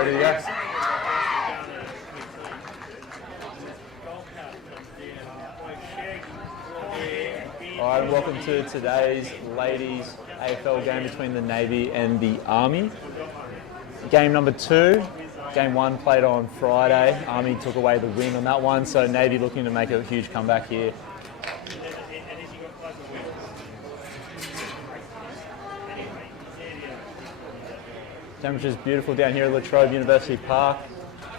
Ready to go? All right, welcome to today's ladies AFL game between the Navy and the Army. Game number 2. Game 1 played on Friday. Army took away the win on that one, so Navy looking to make a huge comeback here. Temperature's beautiful down here at Latrobe University Park.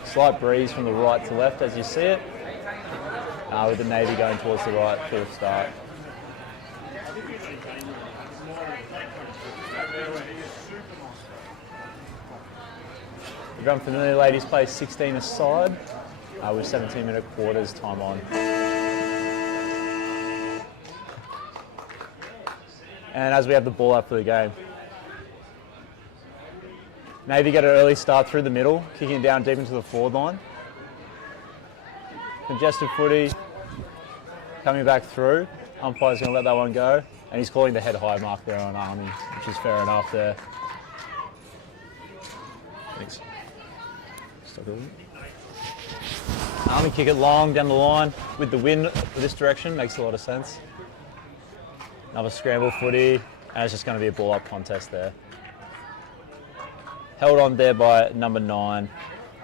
Slight breeze from the right to left as you see it, with the Navy going towards the right for the start. We've gone familiar, ladies play 16 aside with 17-minute quarters time on. And as we have the ball up for the game. Navy get an early start through the middle, kicking down deep into the forward line. Congested footy, coming back through. Umpire's going to let that one go. And he's calling the head high mark there on Army, which is fair enough there. Thanks. Army kick it long down the line with the wind this direction, makes a lot of sense. Another scramble footy, and it's just going to be a ball up contest there. Held on there by number 9,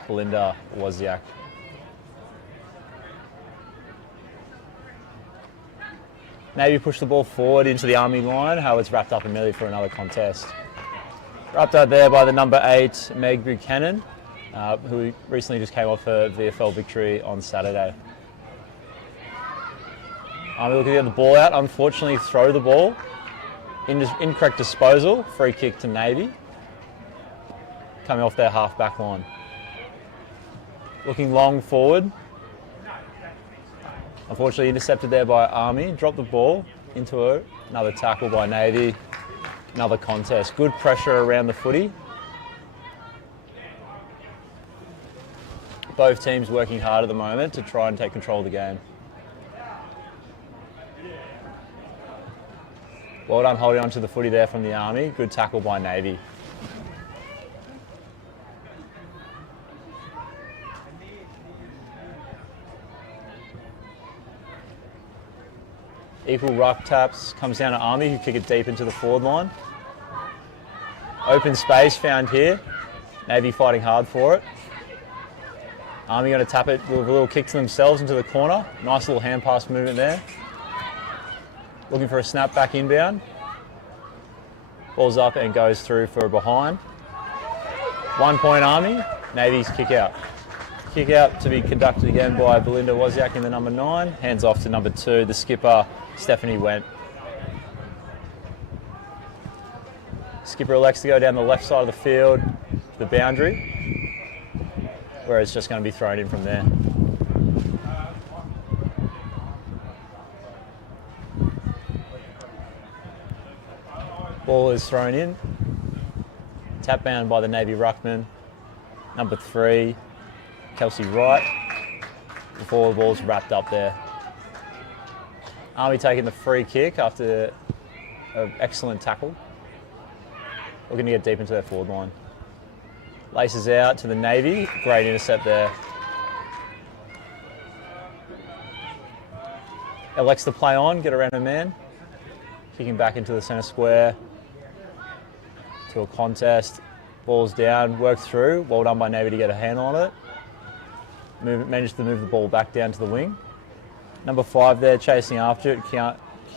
Belinda Wozniak. Navy pushed the ball forward into the Army line, how it's wrapped up immediately for another contest. Wrapped up there by the number 8, Meg Buchanan, who recently just came off a VFL victory on Saturday. Army looking to get the ball out, unfortunately throw the ball. Incorrect disposal, free kick to Navy. Coming off their half-back line. Looking long forward. Unfortunately intercepted there by Army. Dropped the ball into another tackle by Navy. Another contest. Good pressure around the footy. Both teams working hard at the moment to try and take control of the game. Well done holding on to the footy there from the Army. Good tackle by Navy. Equal ruck taps, comes down to Army, who kick it deep into the forward line. Open space found here. Navy fighting hard for it. Army going to tap it with a little kick to themselves into the corner. Nice little hand pass movement there. Looking for a snap back inbound. Ball's up and goes through for a behind. 1 point Army, Navy's kick out. Kick out to be conducted again by Belinda Wozniak in the number 9. Hands off to number 2, the skipper, Stephanie Went. Skipper elects to go down the left side of the field to the boundary, where it's just going to be thrown in from there. Ball is thrown in. Tap bound by the Navy ruckman, number 3, Kelsey Wright. The forward ball's wrapped up there. Army taking the free kick after an excellent tackle. Looking to get deep into their forward line. Laces out to the Navy. Great intercept there. Elects to play on, get around a man. Kicking back into the centre square. To a contest. Ball's down, worked through. Well done by Navy to get a handle on it. Managed to move the ball back down to the wing. Number 5 there, chasing after it,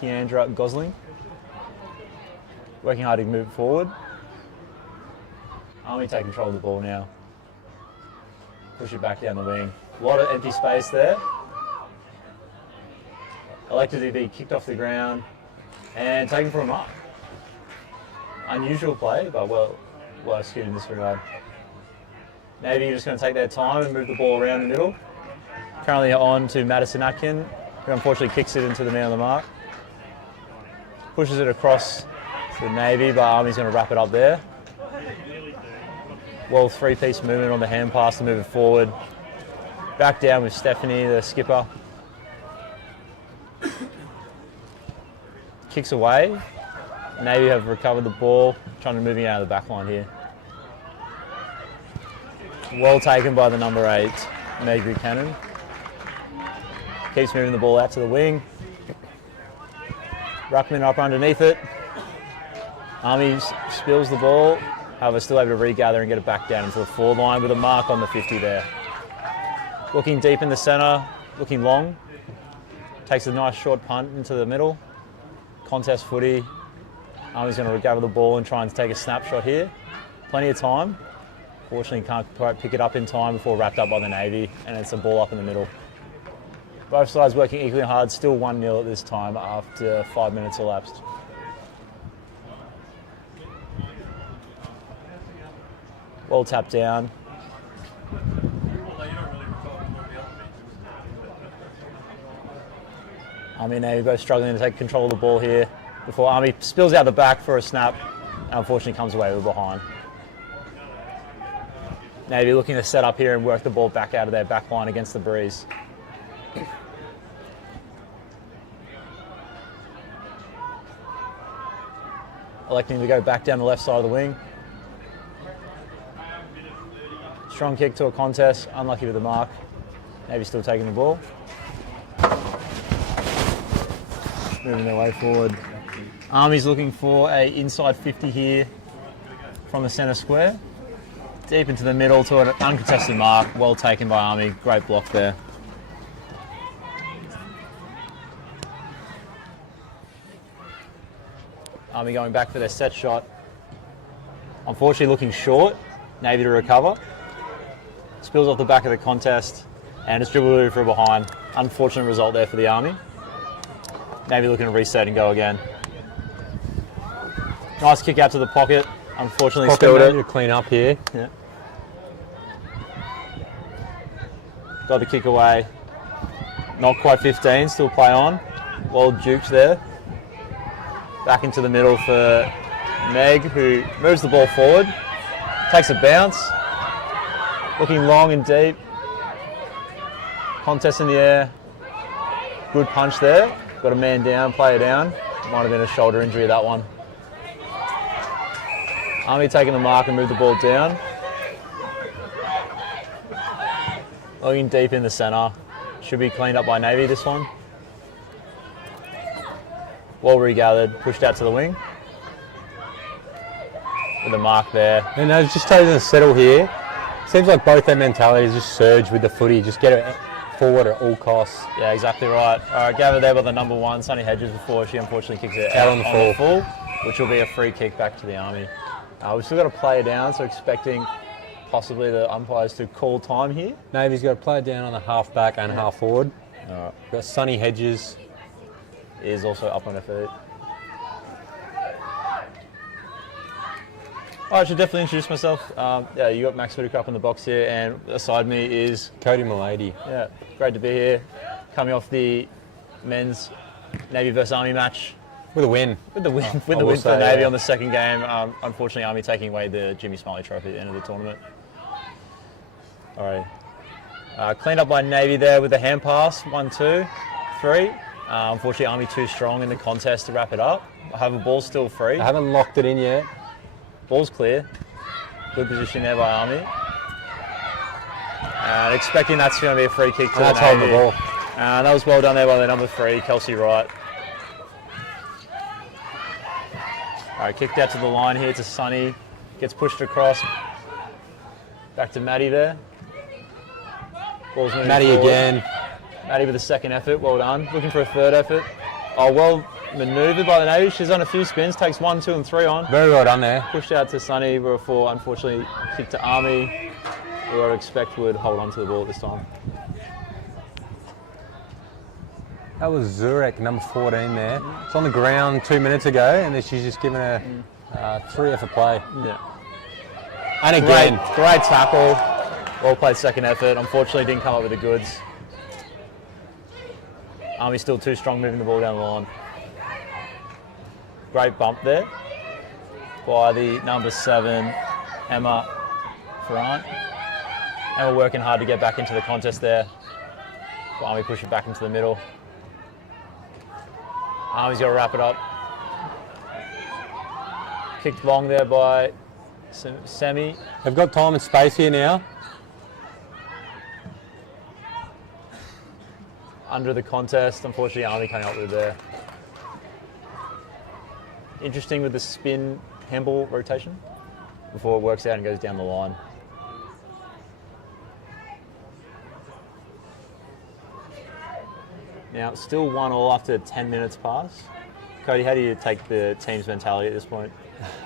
Keandra Gosling. Working hard to move forward. Army take control of the ball now. Push it back down the wing. A lot of empty space there. Elected to be kicked off the ground and taken for a mark. Unusual play, but well executed in this regard. Navy are just going to take their time and move the ball around the middle. Currently on to Madison Atkin, who unfortunately kicks it into the man on the mark. Pushes it across to the Navy, but Army's going to wrap it up there. Well, 3-piece movement on the hand pass to move it forward. Back down with Stephanie, the skipper. Kicks away. Navy have recovered the ball, trying to move it out of the back line here. Well taken by the number 8, Meg Buchanan. Keeps moving the ball out to the wing. Ruckman up underneath it. Army spills the ball, however still able to regather and get it back down into the forward line with a mark on the 50 there. Looking deep in the centre, looking long. Takes a nice short punt into the middle. Contest footy. Army's going to recover the ball and try and take a snapshot here. Plenty of time. Fortunately can't quite pick it up in time before wrapped up by the Navy, and it's a ball up in the middle. Both sides working equally hard, still 1-0 at this time after 5 minutes elapsed. Well tapped down. Army and Navy both struggling to take control of the ball here before Army spills out the back for a snap and unfortunately comes away with behind. Navy looking to set up here and work the ball back out of their back line against the breeze. Electing to go back down the left side of the wing. Strong kick to a contest, unlucky with the mark. Navy still taking the ball. Moving their way forward. Army's looking for a inside 50 here from the centre square. Deep into the middle to an uncontested mark. Well taken by Army. Great block there. Army going back for their set shot. Unfortunately looking short. Navy to recover. Spills off the back of the contest and it's dribbled for behind. Unfortunate result there for the Army. Navy looking to reset and go again. Nice kick out to the pocket. Unfortunately spilled it. To clean up here. Yeah. Got the kick away. Not quite 15, still play on. Well juked there. Back into the middle for Meg, who moves the ball forward. Takes a bounce. Looking long and deep. Contest in the air. Good punch there. Got a man down, player down. Might have been a shoulder injury, that one. Army taking the mark and move the ball down. Looking deep in the centre. Should be cleaned up by Navy, this one. Well regathered, pushed out to the wing. With a mark there. And it's just taking a settle here. Seems like both their mentalities just surge with the footy, just get it forward at all costs. Yeah, exactly right. All right, gathered there by the number 1, Sunny Hedges, before she unfortunately kicks it out on the full, which will be a free kick back to the Army. We've still got a player down, so expecting possibly the umpires to call time here. Navy's got a player down on the half back and half forward. All right. We've got Sunny Hedges. Is also up on her feet. I should definitely introduce myself. Yeah, you got Max Whitaker up in the box here, and beside me is Cody Milady. Yeah, great to be here. Coming off the men's Navy versus Army match. With a win. With the win for the Navy on the second game. Unfortunately, Army taking away the Jimmy Smiley Trophy at the end of the tournament. All right. Cleaned up by Navy there with the hand pass. 1, 2, 3. Unfortunately, Army too strong in the contest to wrap it up. However, ball's still free. I haven't locked it in yet. Ball's clear. Good position there by Army. And expecting that's going to be a free kick to the Navy. That's holding the ball. That was well done there by the number 3, Kelsey Wright. All right, kicked out to the line here to Sunny. Gets pushed across. Back to Maddie there. Ball's moving Maddie forward. again. Maddie with a second effort, well done. Looking for a third effort. Oh, well manoeuvred by the Navy. She's done a few spins, takes 1, 2 and 3 on. Very well done there. Pushed out to Sunny before, unfortunately, kicked to Army, who I would expect would hold on to the ball this time. That was Zurek, number 14 there. It's on the ground 2 minutes ago, and then she's just given a 3 effort play. Yeah. And again. Great tackle. Well played second effort. Unfortunately, didn't come up with the goods. Army still too strong moving the ball down the line. Great bump there by the number 7, Emma Ferrant. Emma working hard to get back into the contest there. Army push it back into the middle. Army's got to wrap it up. Kicked long there by Semi. They've got time and space here now. under the contest. Unfortunately, Army coming up with it there. Interesting with the spin handball rotation before it works out and goes down the line. Now, it's still 1-1 after 10 minutes pass. Cody, how do you take the team's mentality at this point?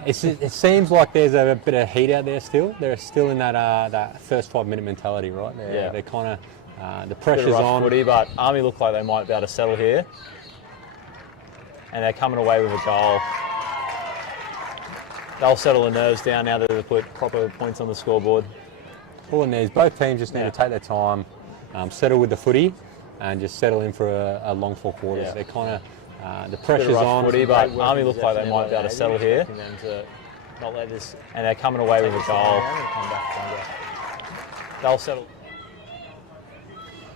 It seems like there's a bit of heat out there still. They're still in that first 5-minute mentality, right? They're kind of, the pressure's on. Footy, but Army look like they might be able to settle here. And they're coming away with a goal. They'll settle the nerves down now that they've put proper points on the scoreboard. All it needs, both teams just need to take their time, settle with the footy, and just settle in for a long 4 quarters. They're kind of, the pressure's on. Footy, but Army look like they might be able to settle here. And they're coming away with a goal. They'll settle.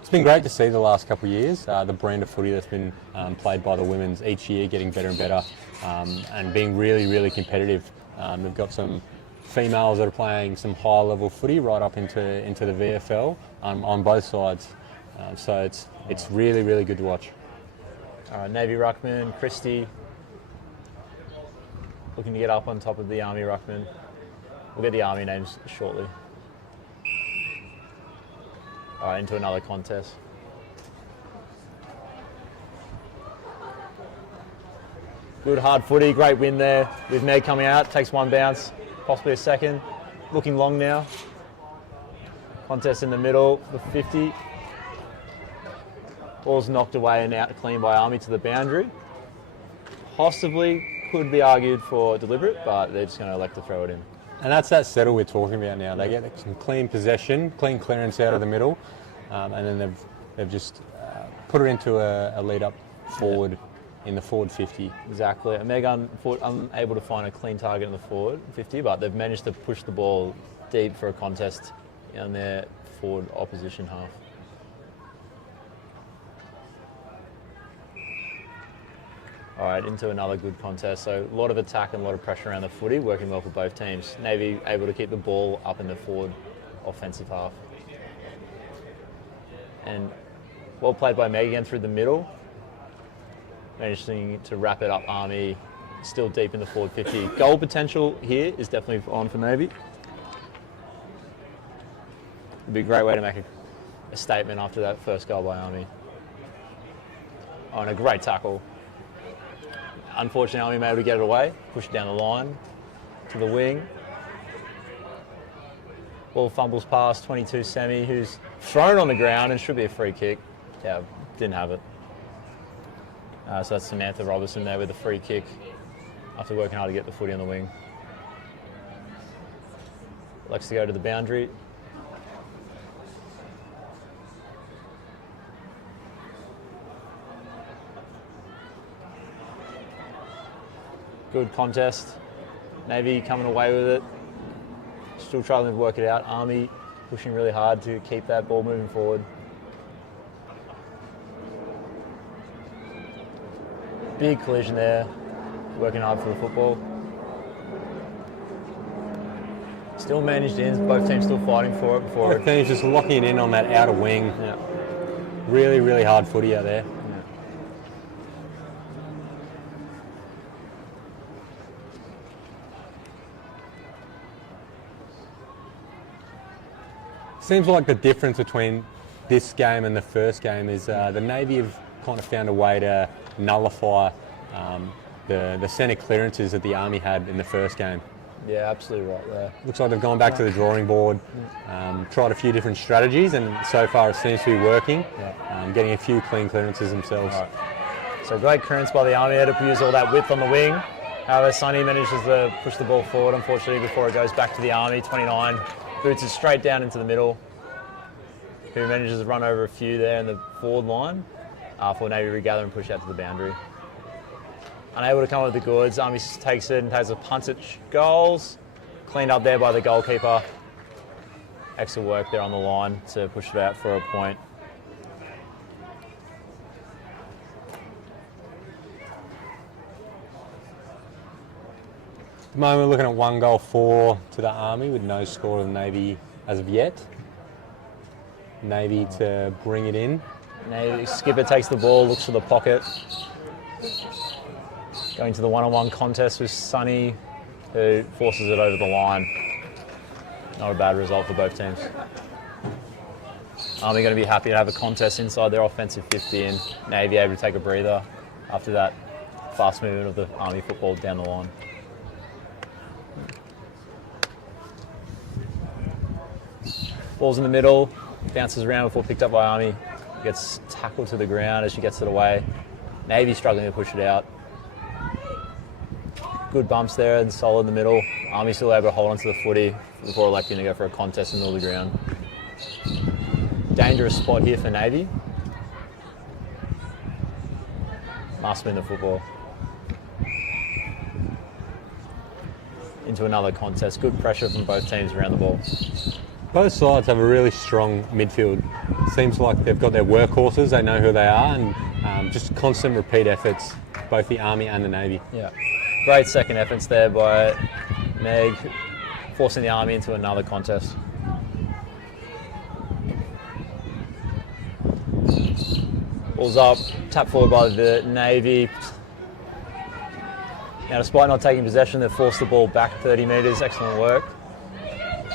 It's been great to see the last couple of years, the brand of footy that's been played by the women's each year getting better and better, and being really, really competitive. We've got some females that are playing some high level footy right up into the VFL on both sides. So it's really, really good to watch. All right, Navy Ruckman, Christie, looking to get up on top of the Army Ruckman. We'll get the Army names shortly. All right, into another contest. Good hard footy, great win there with Meg coming out, takes one bounce, possibly a second. Looking long now. Contest in the middle, the 50. Ball's knocked away and out clean by Army to the boundary. Possibly could be argued for deliberate, but they're just going to elect to throw it in. And that's that settle we're talking about now. They get some clean possession, clean clearance out of the middle, and then they've just put it into a lead up forward in the forward 50. Exactly. Meg unable to find a clean target in the forward 50, but they've managed to push the ball deep for a contest in their forward opposition half. All right, into another good contest. So a lot of attack and a lot of pressure around the footy, working well for both teams. Navy able to keep the ball up in the forward offensive half. And well played by Meg again through the middle. Managing to wrap it up. Army still deep in the forward 50. Goal potential here is definitely on for Navy. It'd be a great way to make a statement after that first goal by Army. Oh, and a great tackle. Unfortunately, Army able to get it away, push it down the line to the wing. Ball fumbles past 22 Semi, who's thrown on the ground and should be a free kick. Yeah, didn't have it. So that's Samantha Robertson there with a free kick after working hard to get the footy on the wing. Likes to go to the boundary. Good contest. Navy coming away with it. Still struggling to work it out. Army pushing really hard to keep that ball moving forward. Big collision there. Working hard for the football. Still managed in. Both teams still fighting for it before. Both teams just locking it in on that outer wing. Yeah. Really, really hard footy out there. Seems like the difference between this game and the first game is the Navy have kind of found a way to nullify the centre clearances that the Army had in the first game. Yeah, absolutely right there. Looks like they've gone back to the drawing board, tried a few different strategies, and so far it seems to be working, getting a few clean clearances themselves. Right. So great clearance by the Army there to use all that width on the wing. However, Sonny manages to push the ball forward, unfortunately, before it goes back to the Army. 29 boots it straight down into the middle. Who manages to run over a few there in the forward line for Navy regather and push out to the boundary. Unable to come up with the goods, Army takes it and has a punt at goals. Cleaned up there by the goalkeeper. Excellent work there on the line to push it out for a point. At the moment, we're looking at 1-4 to the Army with no score of the Navy as of yet. Navy to bring it in. Navy skipper takes the ball, looks for the pocket. Going to the one-on-one contest with Sonny, who forces it over the line. Not a bad result for both teams. Army going to be happy to have a contest inside their offensive 50 and Navy able to take a breather after that fast movement of the Army football down the line. Ball's in the middle, bounces around before picked up by Army. Gets tackled to the ground as she gets it away. Navy struggling to push it out. Good bumps there and solid in the middle. Army still able to hold onto the footy before electing to go for a contest in the middle of the ground. Dangerous spot here for Navy. Must win the football. Into another contest. Good pressure from both teams around the ball. Both sides have a really strong midfield. Seems like they've got their workhorses, they know who they are, and just constant repeat efforts, both the Army and the Navy. Yeah. Great second efforts there by Meg, forcing the Army into another contest. Ball's up, tap forward by the Navy. Now, despite not taking possession, they've forced the ball back 30 metres. Excellent work.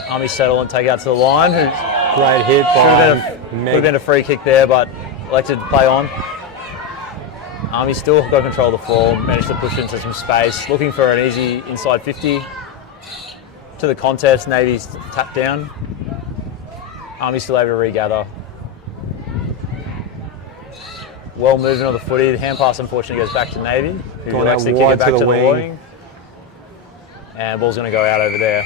Army settle and take out to the line. Great hit by Would have been a free kick there, but elected to play on. Army still got control of the ball, managed to push into some space, looking for an easy inside 50. To the contest, Navy's tapped down. Army still able to regather. Well movement of the footy. The hand pass unfortunately goes back to Navy, who will actually kick it back to the wing. And ball's going to go out over there.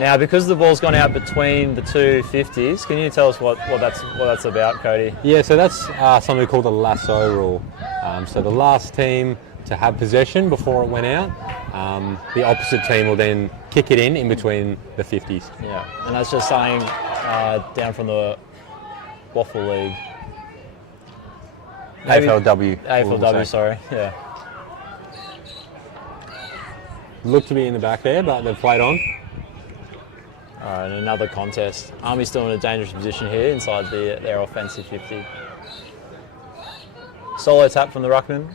Now, because the ball's gone out between the two 50s, can you tell us what that's about, Cody? Yeah, so that's something called the lasso rule. So the last team to have possession before it went out, the opposite team will then kick it in between the 50s. Yeah, and that's just something down from the Waffle League. AFLW. AFLW, sorry, yeah. Looked to be in the back there, but they've played on. All right, and another contest. Army's still in a dangerous position here inside their offensive 50. Solo tap from the ruckman.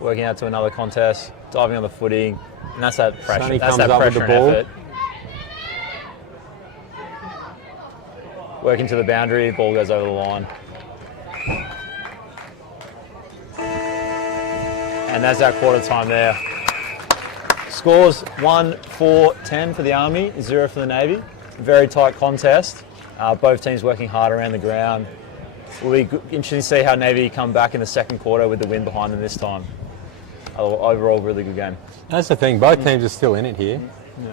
Working out to another contest, diving on the footy, and that's that pressure. Sonny That's comes that up with pressure the and ball. effort. Working to the boundary, ball goes over the line. And that's our quarter time there. Scores 1-4-10 for the Army, 0 for the Navy. Very tight contest. Both teams working hard around the ground. Will be interesting to see how Navy come back in the second quarter with the win behind them this time. Overall, really good game. That's the thing, both teams are still in it here. Yeah.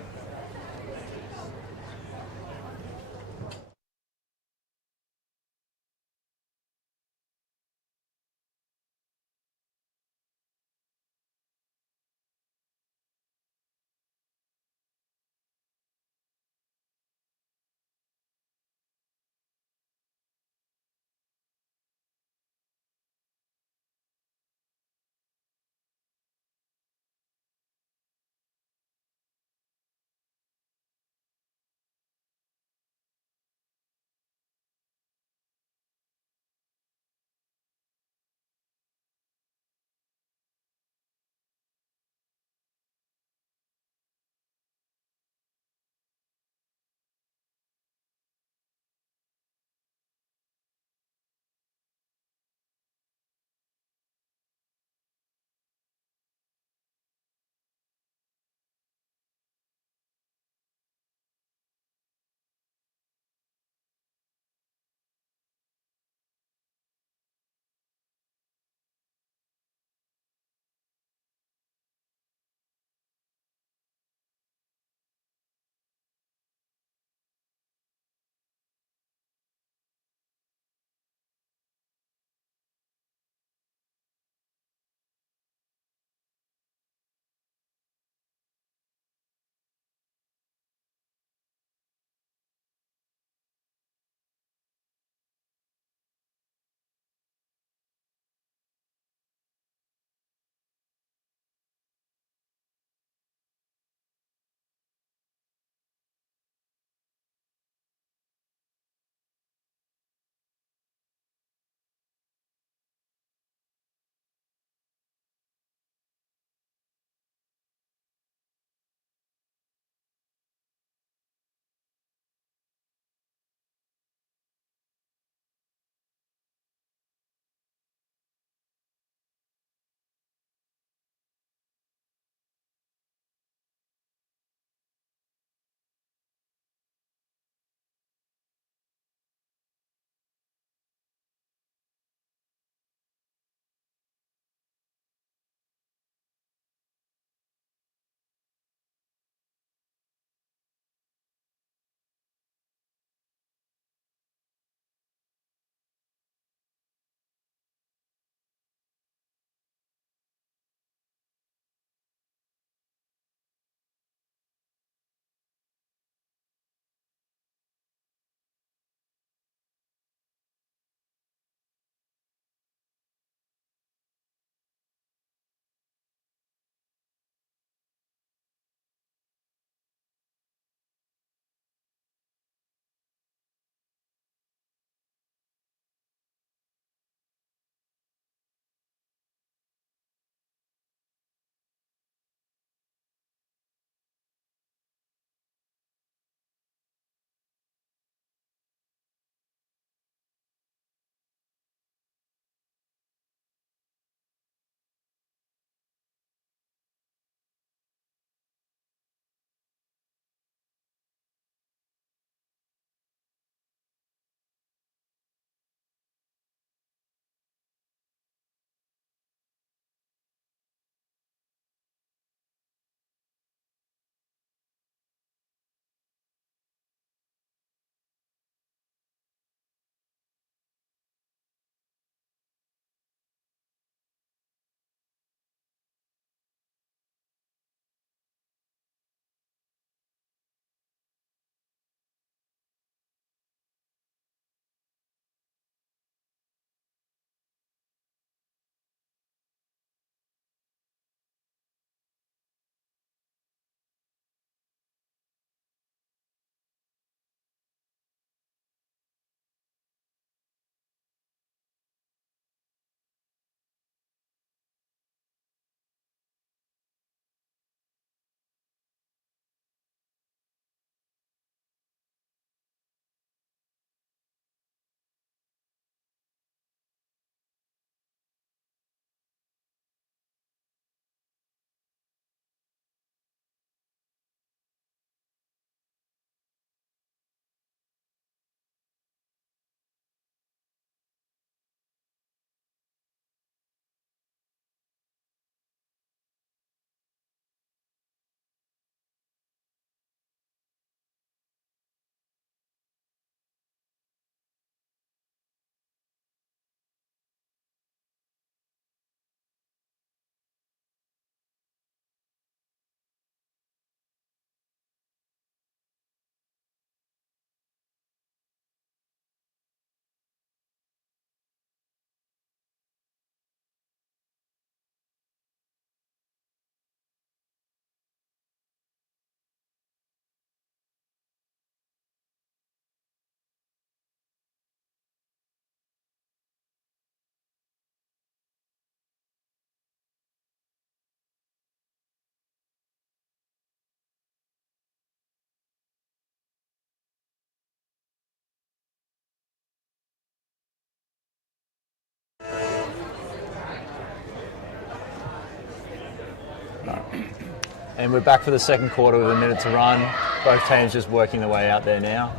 And we're back for the second quarter with a minute to run. Both teams just working their way out there now.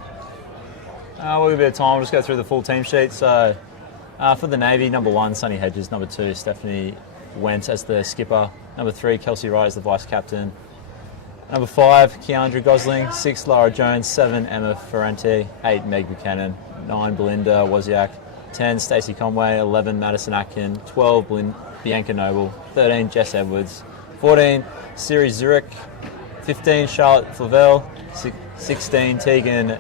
We'll give it a bit of time. We'll just go through the full team sheet. So for the Navy, number 1, Sunny Hedges. Number 2, Stephanie Went as the skipper. Number 3, Kelsey Wright as the vice captain. Number 5, Keandra Gosling. 6, Lara Jones. 7, Emma Ferrante. 8, Meg Buchanan. 9, Belinda Wozniak. 10, Stacey Conway. 11, Madison Atkin. 12, Bianca Noble. 13, Jess Edwards. 14, Siri Zurich. 15, Charlotte Flavel. 16, Tegan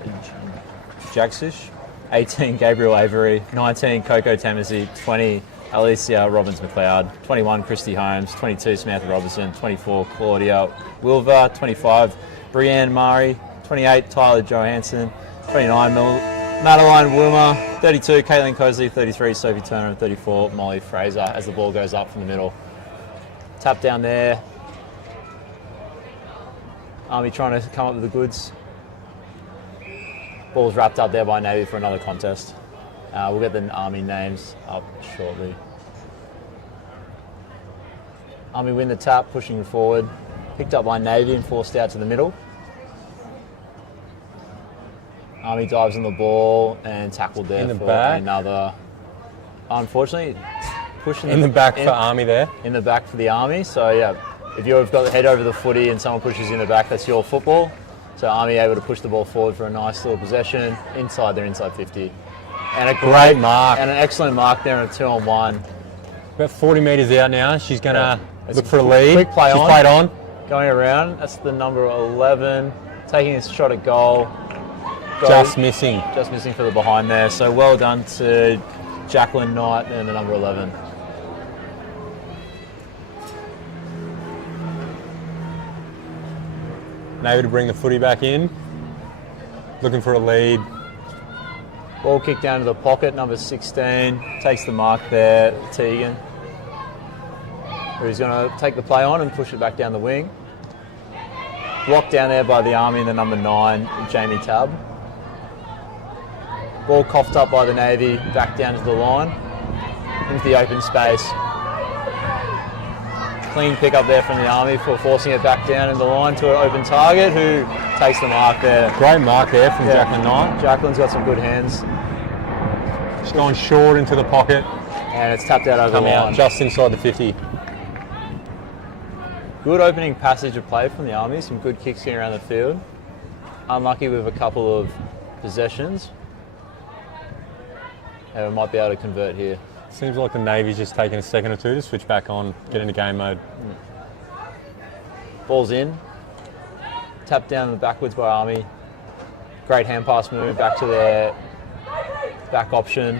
Jaxish. 18, Gabriel Avery. 19, Coco Tamasi. 20, Alicia Robbins-McLeod. 21, Christy Holmes. 22, Samantha Robertson. 24, Claudia Wilver. 25, Brianne Murray. 28, Tyler Johansson. 29, Madeline Wilmer. 32, Caitlin Cosley. 33, Sophie Turner. And 34, Molly Fraser as the ball goes up from the middle. Tap down there. Army trying to come up with the goods. Ball's wrapped up there by Navy for another contest. We'll get the Army names up shortly. Army win the tap, pushing forward. Picked up by Navy and forced out to the middle. Army dives on the ball and tackled there in the for back. Another. Unfortunately, pushing In the back for Army there. In the back for the Army. So yeah, if you've got the head over the footy and someone pushes in the back, that's your football. So Army able to push the ball forward for a nice little possession inside their inside 50. And a Great mark. And an excellent mark there on a 2-on-1. About 40 metres out now. She's going to It's look a for a lead. quick play She's on. played on. Going around, that's the number 11. Taking a shot at goal. Just missing. Just missing for the behind there. So well done to Jacqueline Knight and the number 11. Navy to bring the footy back in. Looking for a lead. Ball kicked down to the pocket, number 16. Takes the mark there, Tegan. Who's going to take the play on and push it back down the wing. Blocked down there by the Army and the number 9, Jamie Tabb. Ball coughed up by the Navy, back down to the line. Into the open space. Clean pick up there from the Army for forcing it back down in the line to an open target who takes the mark there. Great mark there from Jacqueline Knight. Jacqueline's got some good hands. She's going short into the pocket. And it's tapped out over Come the out line. just inside the 50. Good opening passage of play from the Army. Some good kicks getting around the field. Unlucky with a couple of possessions. And we might be able to convert here. Seems like the Navy's just taking a second or two to switch back on, get into game mode. Ball's in. Tapped down the backwards by Army. Great hand pass move back to their back option.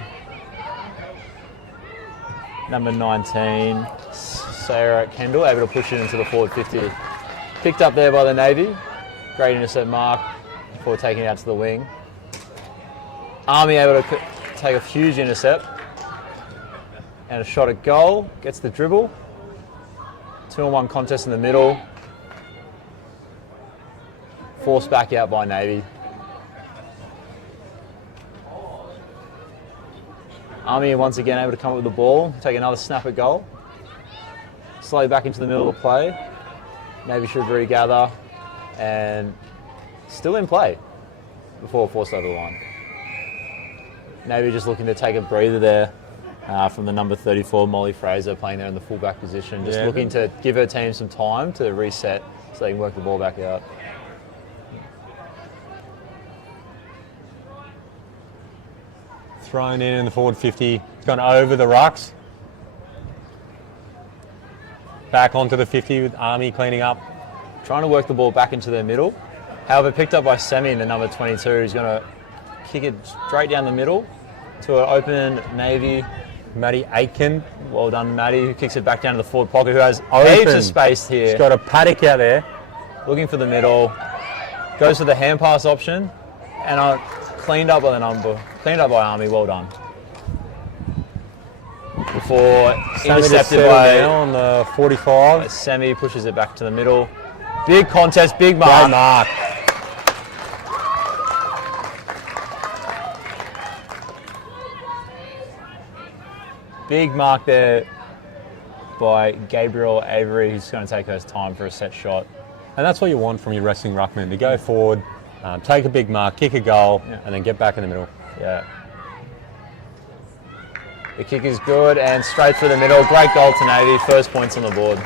Number 19, Sarah Kendall, able to push it into the forward 50. Picked up there by the Navy. Great intercept mark before taking it out to the wing. Army able to take a huge intercept. And a shot at goal, gets the dribble. 2-on-1 contest in the middle. Forced back out by Navy. Army once again able to come up with the ball, take another snap at goal. Slowly back into the middle of the play. Navy should regather and still in play before forced over the line. Navy just looking to take a breather there. From the number 34, Molly Fraser, playing there in the fullback position. Just looking to give her team some time to reset so they can work the ball back out. Thrown in the forward 50. It's gone over the rucks. Back onto the 50 with Army cleaning up. Trying to work the ball back into their middle. However, picked up by Semi in the number 22, who's going to kick it straight down the middle to an open Navy. Maddie Aitken. Well done, Maddie, who kicks it back down to the forward pocket, who has Open. heaps of space here. She's got a paddock out there. Looking for the middle. Goes for the hand pass option. And cleaned up by Army, well done. Before intercepted by on the 45. Semi, pushes it back to the middle. Big contest, big mark. Great mark. Big mark there by Gabriel Avery, who's going to take her time for a set shot. And that's what you want from your wrestling ruckman, to go forward, take a big mark, kick a goal, and then get back in the middle. Yeah. The kick is good and straight through the middle. Great goal to Navy. First points on the board.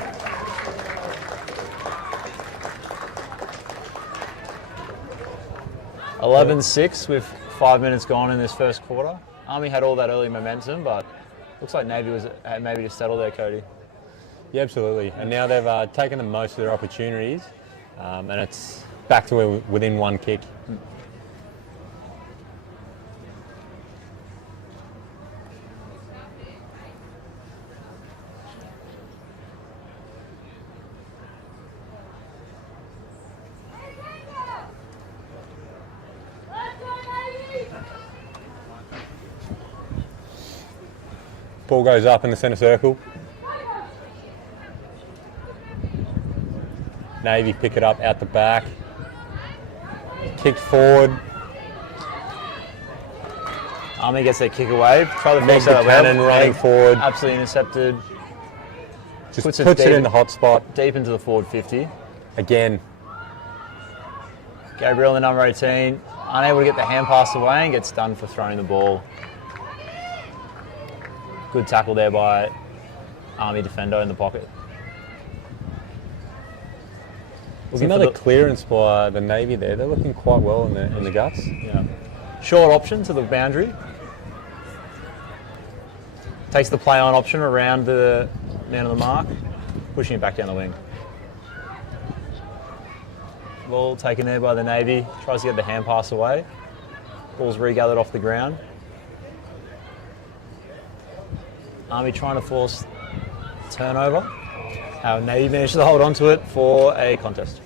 (11-6) with 5 minutes gone in this first quarter. Army had all that early momentum, but looks like Navy was maybe to settle there, Cody. Yeah, absolutely. And now they've taken the most of their opportunities, and it's back to within one kick. Ball goes up in the centre circle. Navy pick it up out the back. Kicked forward. Army gets their kick away. Try to Meg force that Buchanan running forward. Absolutely intercepted. Just Puts puts it it in the hot spot. Deep into the forward 50. Again, Gabriel, the number 18, unable to get the hand pass away and gets done for throwing the ball. Good tackle there by Army defender in the pocket. there's another clearance by the Navy there. They're looking quite well in the guts. Yeah. Short option to the boundary. Takes the play on option around the man on the mark, pushing it back down the wing. Ball taken there by the Navy. Tries to get the hand pass away. Ball's regathered off the ground. Army trying to force turnover. Our Navy managed to hold on to it for a contest.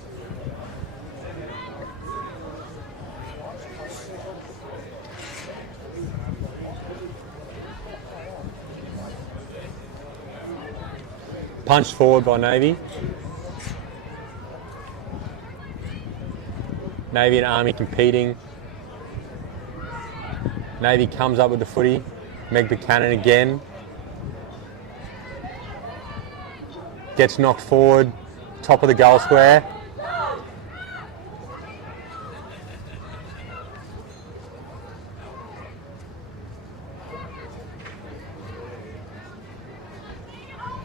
Punched forward by Navy. Navy and Army competing. Navy comes up with the footy. Meg Buchanan again. Gets knocked forward. Top of the goal square.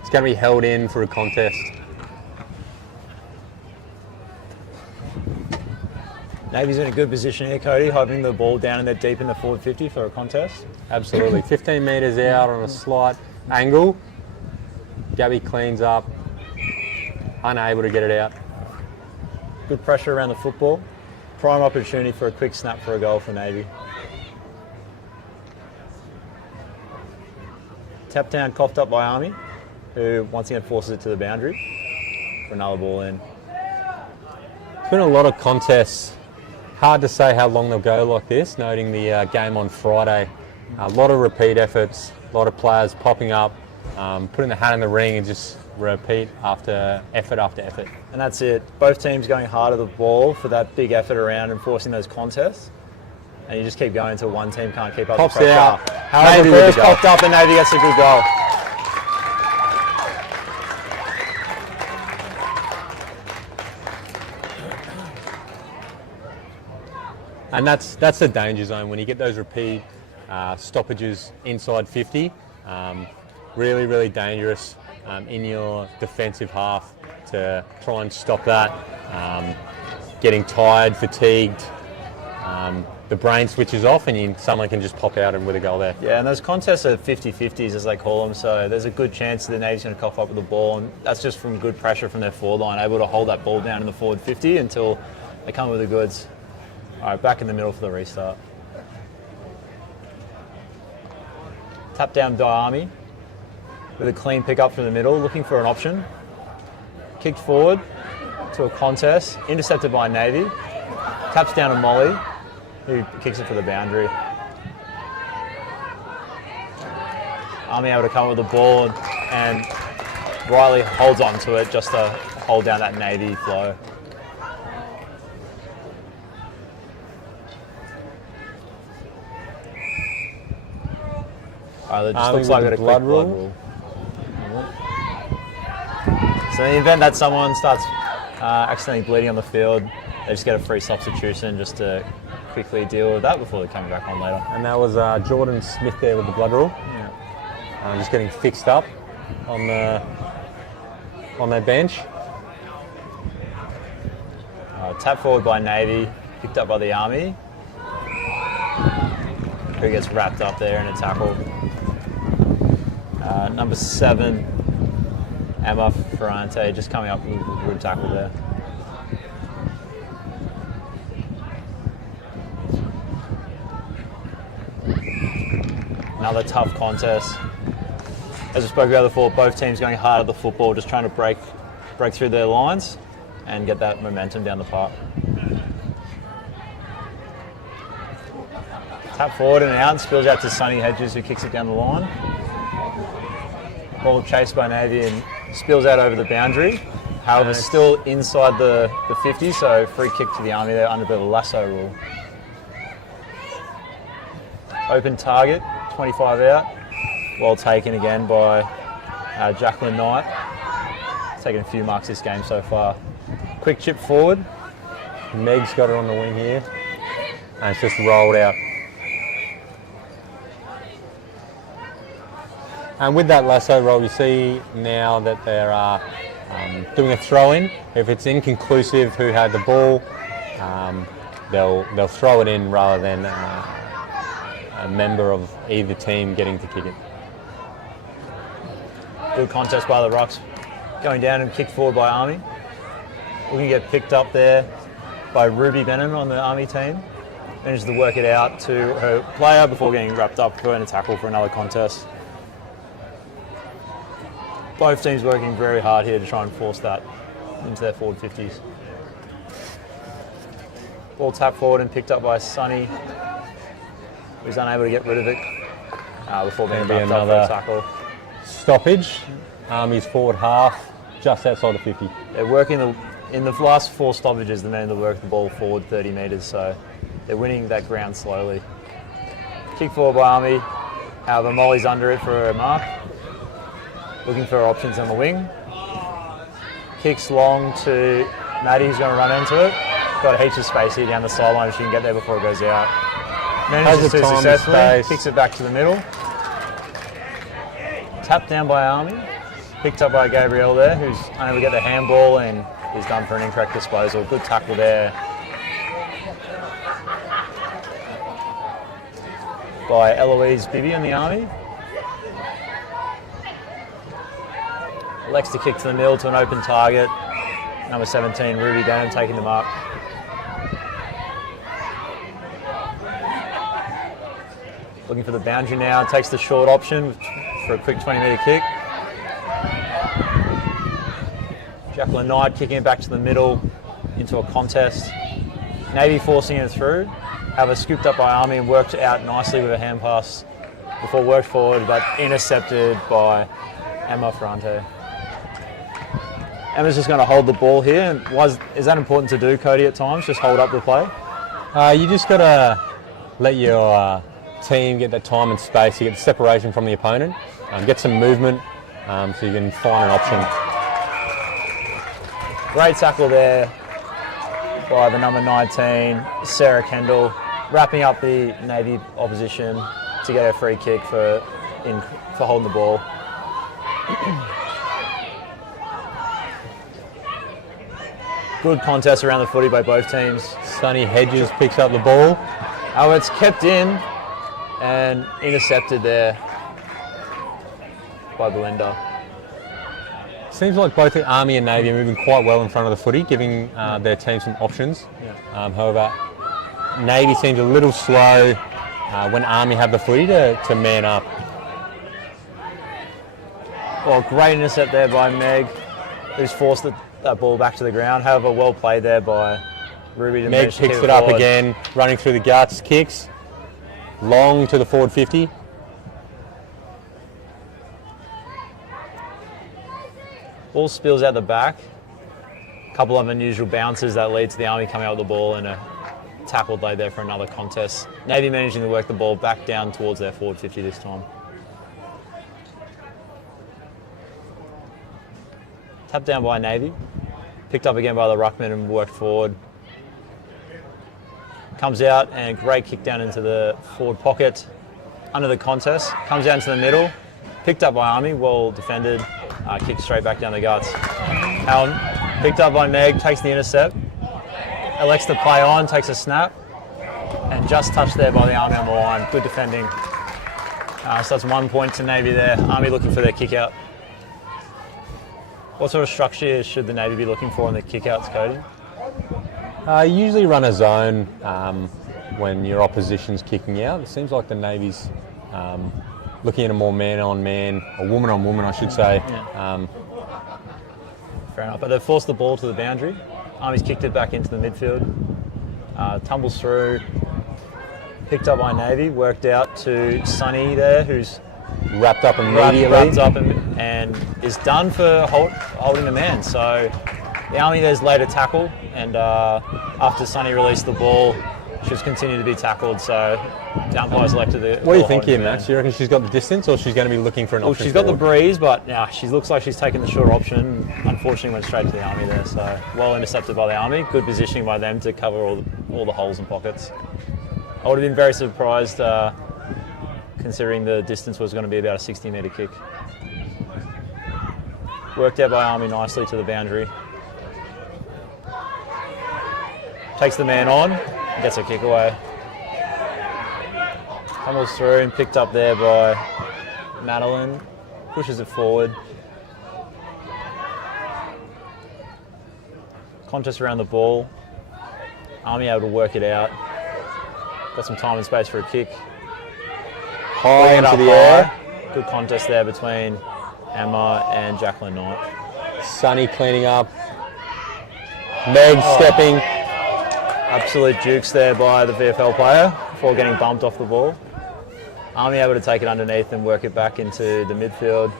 It's going to be held in for a contest. Navy's in a good position here, Cody, hoping the ball down in there deep in the forward 50 for a contest. Absolutely. 15 metres out on a slight angle. Gabby cleans up. Unable to get it out. Good pressure around the football. Prime opportunity for a quick snap for a goal for Navy. Tap down, coughed up by Army, who once again forces it to the boundary for another ball in. There's been a lot of contests. Hard to say how long they'll go like this, noting the game on Friday. A lot of repeat efforts, a lot of players popping up, putting the hat in the ring and just repeat after effort after effort. And that's it. Both teams going hard at the ball for that big effort around and forcing those contests. And you just keep going until one team can't keep up Pops the pressure. out. However, Navy with first the goal. popped up and Navy gets a good goal. And that's the danger zone when you get those repeat stoppages inside 50. Really, really dangerous in your defensive half to try and stop that. Getting tired, fatigued, the brain switches off and someone can just pop out and with a goal there. Yeah, and those contests are 50-50s as they call them, so there's a good chance the Navy's going to cough up with the ball, and that's just from good pressure from their forward line, able to hold that ball down in the forward 50 until they come with the goods. All right, back in the middle for the restart. Tap down by Army with a clean pick up from the middle, looking for an option. Kicked forward to a contest, intercepted by Navy. Taps down to Molly, who kicks it for the boundary. Army able to come with the ball and Riley holds on to it just to hold down that Navy flow. It just looks like a quick blood rule. So in the event that someone starts accidentally bleeding on the field. They just get a free substitution just to quickly deal with that before they're coming back on later. And that was Jordan Smith there with the blood rule. Yeah. Just getting fixed up on their bench. Tap forward by Navy, picked up by the Army. Who gets wrapped up there in a tackle. Number 7, Emma Ferrante, just coming up with a good tackle there. Another tough contest. As I spoke about before, both teams going hard at the football, just trying to break through their lines and get that momentum down the park. Tap forward and out, and spills out to Sonny Hedges, who kicks it down the line. Ball chased by Navy and spills out over the boundary. However, still inside the 50, so free kick to the Army there under the lasso rule. Open target, 25 out. Well taken again by Jacqueline Knight. Taking a few marks this game so far. Quick chip forward. Meg's got it on the wing here. And it's just rolled out. And with that lasso roll, you see now that they're doing a throw-in. If it's inconclusive who had the ball, they'll throw it in rather than a member of either team getting to kick it. Good contest by the Rocks. Going down and kicked forward by Army. Looking to get picked up there by Ruby Bennon on the Army team. Manages to work it out to her player before getting wrapped up for a tackle for another contest. Both teams working very hard here to try and force that into their forward 50s. Ball tapped forward and picked up by Sonny, who's unable to get rid of it before being wrapped up for a tackle. Stoppage. Army's forward half, just outside the 50. They're working in the last 4 stoppages, the men that work the ball forward 30 metres, so they're winning that ground slowly. Kick forward by Army, however Molly's under it for a mark. Looking for options on the wing. Kicks long to Maddie, who's going to run into it. Got a heap of space here down the sideline if she can get there before it goes out. Manages to successfully, kicks it back to the middle. Tapped down by Army. Picked up by Gabrielle there, who's unable to get the handball and is done for an incorrect disposal. Good tackle there by Eloise Bibby on the Army. Elects to kick to the middle to an open target. Number 17, Ruby Denham, taking the mark. Looking for the boundary now, takes the short option for a quick 20-metre kick. Jacqueline Knight kicking it back to the middle into a contest. Navy forcing it through. However, scooped up by Army and worked out nicely with a hand pass before worked forward, but intercepted by Emma Ferrante. Emma's just going to hold the ball here. And is that important to do, Cody, at times? Just hold up the play? You just got to let your team get that time and space to get the separation from the opponent, get some movement so you can find an option. Great tackle there by the number 19, Sarah Kendall, wrapping up the Navy opposition to get a free kick for holding the ball. Good contest around the footy by both teams. Sonny Hedges picks up the ball. Oh, it's kept in and intercepted there by Belinda. Seems like both the Army and Navy are moving quite well in front of the footy, giving their team some options. Yeah. However, Navy seems a little slow when Army have the footy to man up. Well, great intercept there by Meg, who's forced that ball back to the ground. However, well played there by Ruby. Meg picks it up again, running through the guts, kicks long to the forward 50. Ball spills out the back. A couple of unusual bounces that lead to the Army coming out with the ball and a tackle laid there for another contest. Navy managing to work the ball back down towards their forward 50 this time. Tap down by Navy. Picked up again by the ruckman and worked forward. Comes out and great kick down into the forward pocket. Under the contest, comes down to the middle. Picked up by Army, well defended. Kicked straight back down the guts. Picked up by Meg, takes the intercept. Elects to play on, takes a snap. And just touched there by the Army on the line. Good defending. So that's 1 point to Navy there. Army looking for their kick out. What sort of structure should the Navy be looking for in the kick outs, Cody? Usually run a zone when your opposition's kicking out. It seems like the Navy's looking at a more man-on-man, or woman-on-woman, I should say. Yeah. Fair enough, but they've forced the ball to the boundary. Army's kicked it back into the midfield. Tumbles through. Picked up by Navy, worked out to Sonny there, who's wrapped up immediately. Wrapped up and is done for holding the man. So the Army there's laid a tackle, and after Sonny released the ball, she's continued to be tackled. So the umpire's elected the. What do you think here, Max? Do you reckon she's got the distance, or she's going to be looking for an option? She's got the breeze, but now she looks like she's taken the short option. Unfortunately, went straight to the Army there. So well intercepted by the Army. Good positioning by them to cover all the holes and pockets. I would have been very surprised considering the distance was going to be about a 60-metre kick. Worked out by Army nicely to the boundary. Takes the man on, gets a kick away. Tumbles through and picked up there by Madeline. Pushes it forward. Contest around the ball. Army able to work it out. Got some time and space for a kick. High into the air. Good contest there between Emma and Jacqueline Knight. Sonny cleaning up. Meg stepping. Absolute jukes there by the VFL player before getting bumped off the ball. Army able to take it underneath and work it back into the midfield.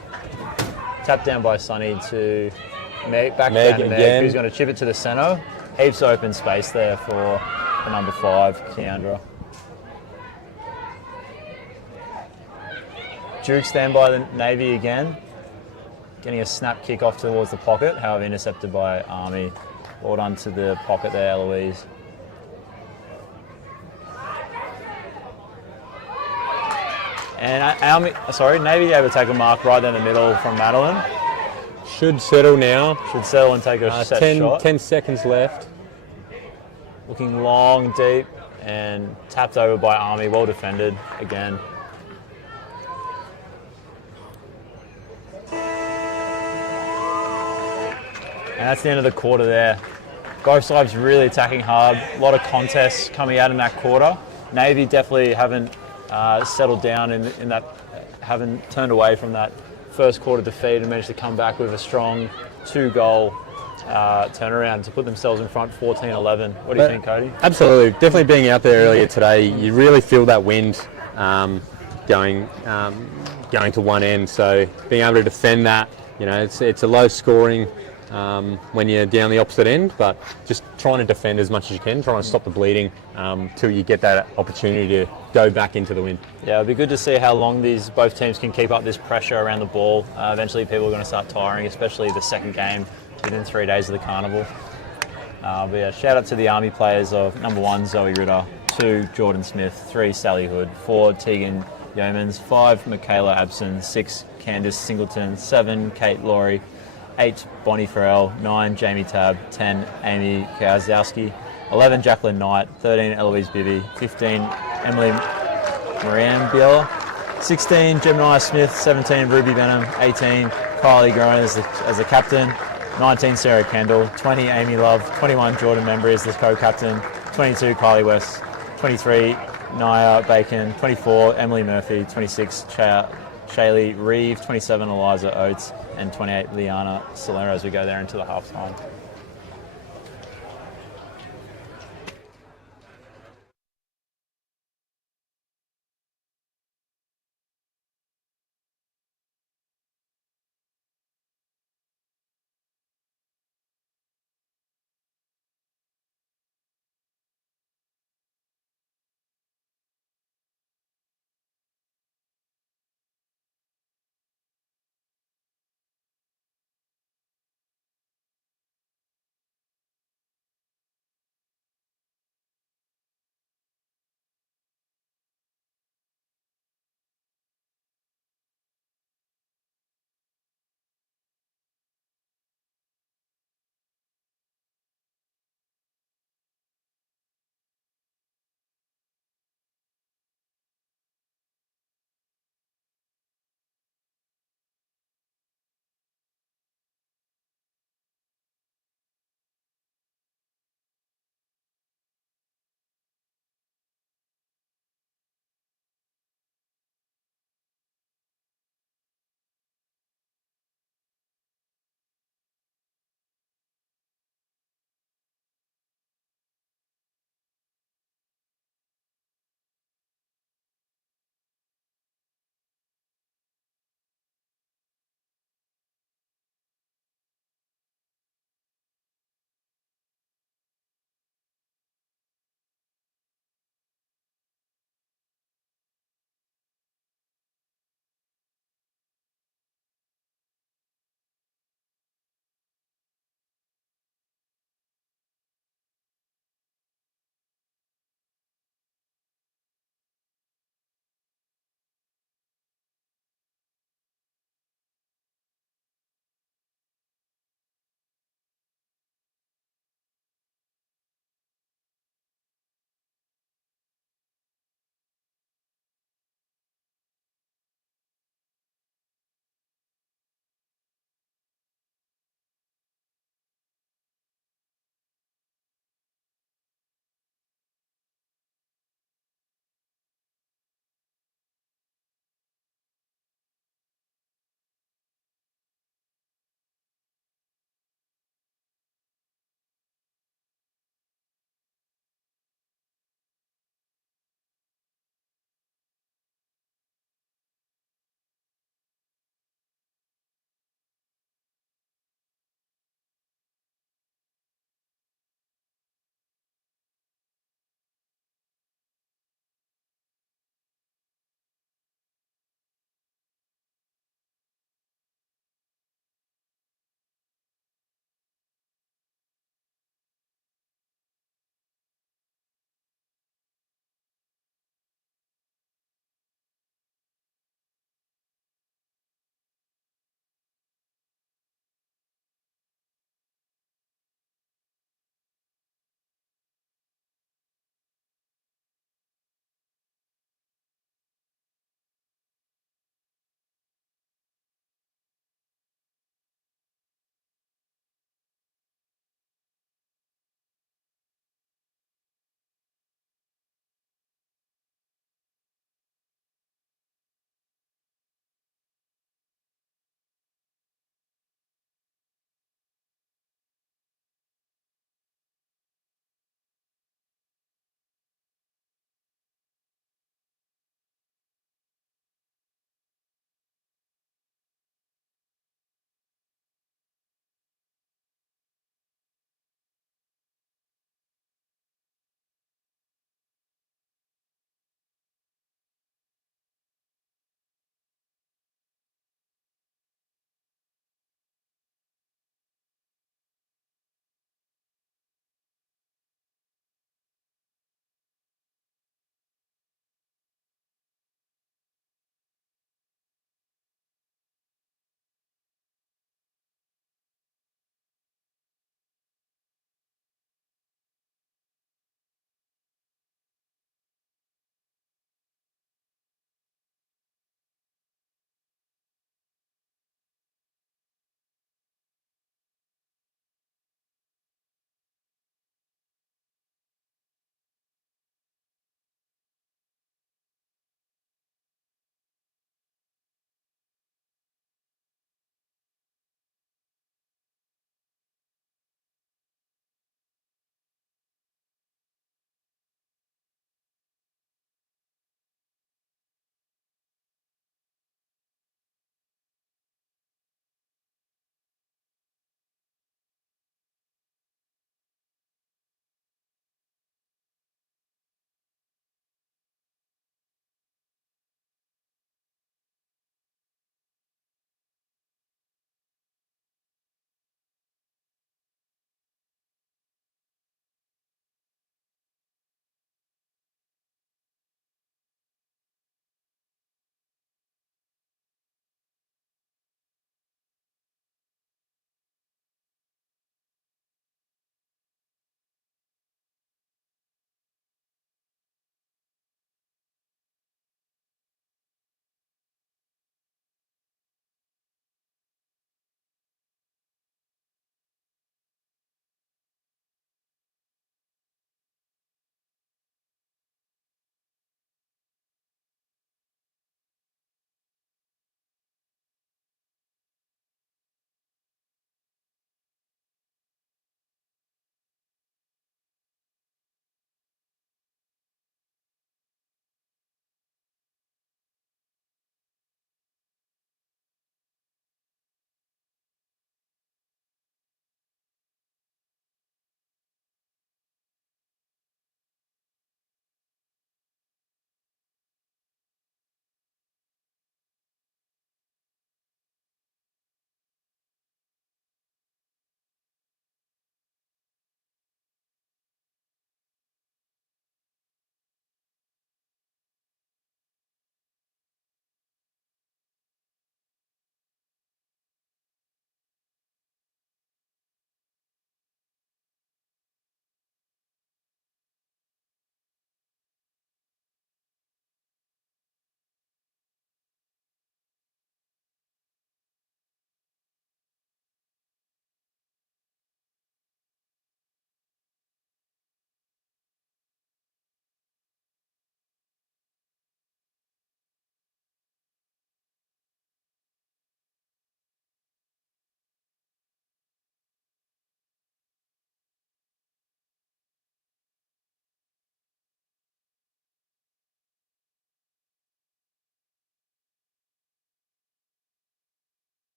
Tapped down by Sonny to Meg, back down to Meg, who's going to chip it to the centre. Heaps of open space there for the number 5, Keandra. Jukes then by the Navy again, getting a snap kick off towards the pocket, however intercepted by Army. Ball done to the pocket there, Eloise. And Navy able to take a mark right down the middle from Madeline. Should settle now. Should settle and take a set shot. 10 seconds left. Looking long, deep, and tapped over by Army. Well defended again. And that's the end of the quarter there. Both sides really attacking hard. A lot of contests coming out in that quarter. Navy definitely haven't settled down in that, haven't turned away from that first quarter defeat and managed to come back with a strong 2-goal turnaround to put themselves in front 14-11. What do you think, Cody? Absolutely. Definitely being out there earlier today, you really feel that wind going to one end. So being able to defend that, it's a low scoring when you're down the opposite end, but just trying to defend as much as you can, trying to stop the bleeding till you get that opportunity to go back into the wind. Yeah, it'll be good to see how long both teams can keep up this pressure around the ball. Eventually people are going to start tiring, especially the second game within 3 days of the carnival. But yeah, shout out to the Army players of number 1, Zoe Ritter, 2, Jordan Smith, 3, Sally Hood, 4, Tegan Yeomans, 5, Michaela Abson, 6, Candice Singleton, 7, Kate Laurie, 8, Bonnie Farrell, 9, Jamie Tabb, 10, Amy Kowzowski, 11, Jacqueline Knight, 13, Eloise Bibby, 15, Emily Moran Biela, 16, Gemini Smith, 17, Ruby Benham, 18, Kylie Groen as the captain, 19, Sarah Kendall, 20, Amy Love, 21, Jordan Membry as the co-captain, 22, Kylie West, 23, Naya Bacon, 24, Emily Murphy, 26, Shaylee Reeve, 27, Eliza Oates, and 28, Liana Solera as we go there into the halftime.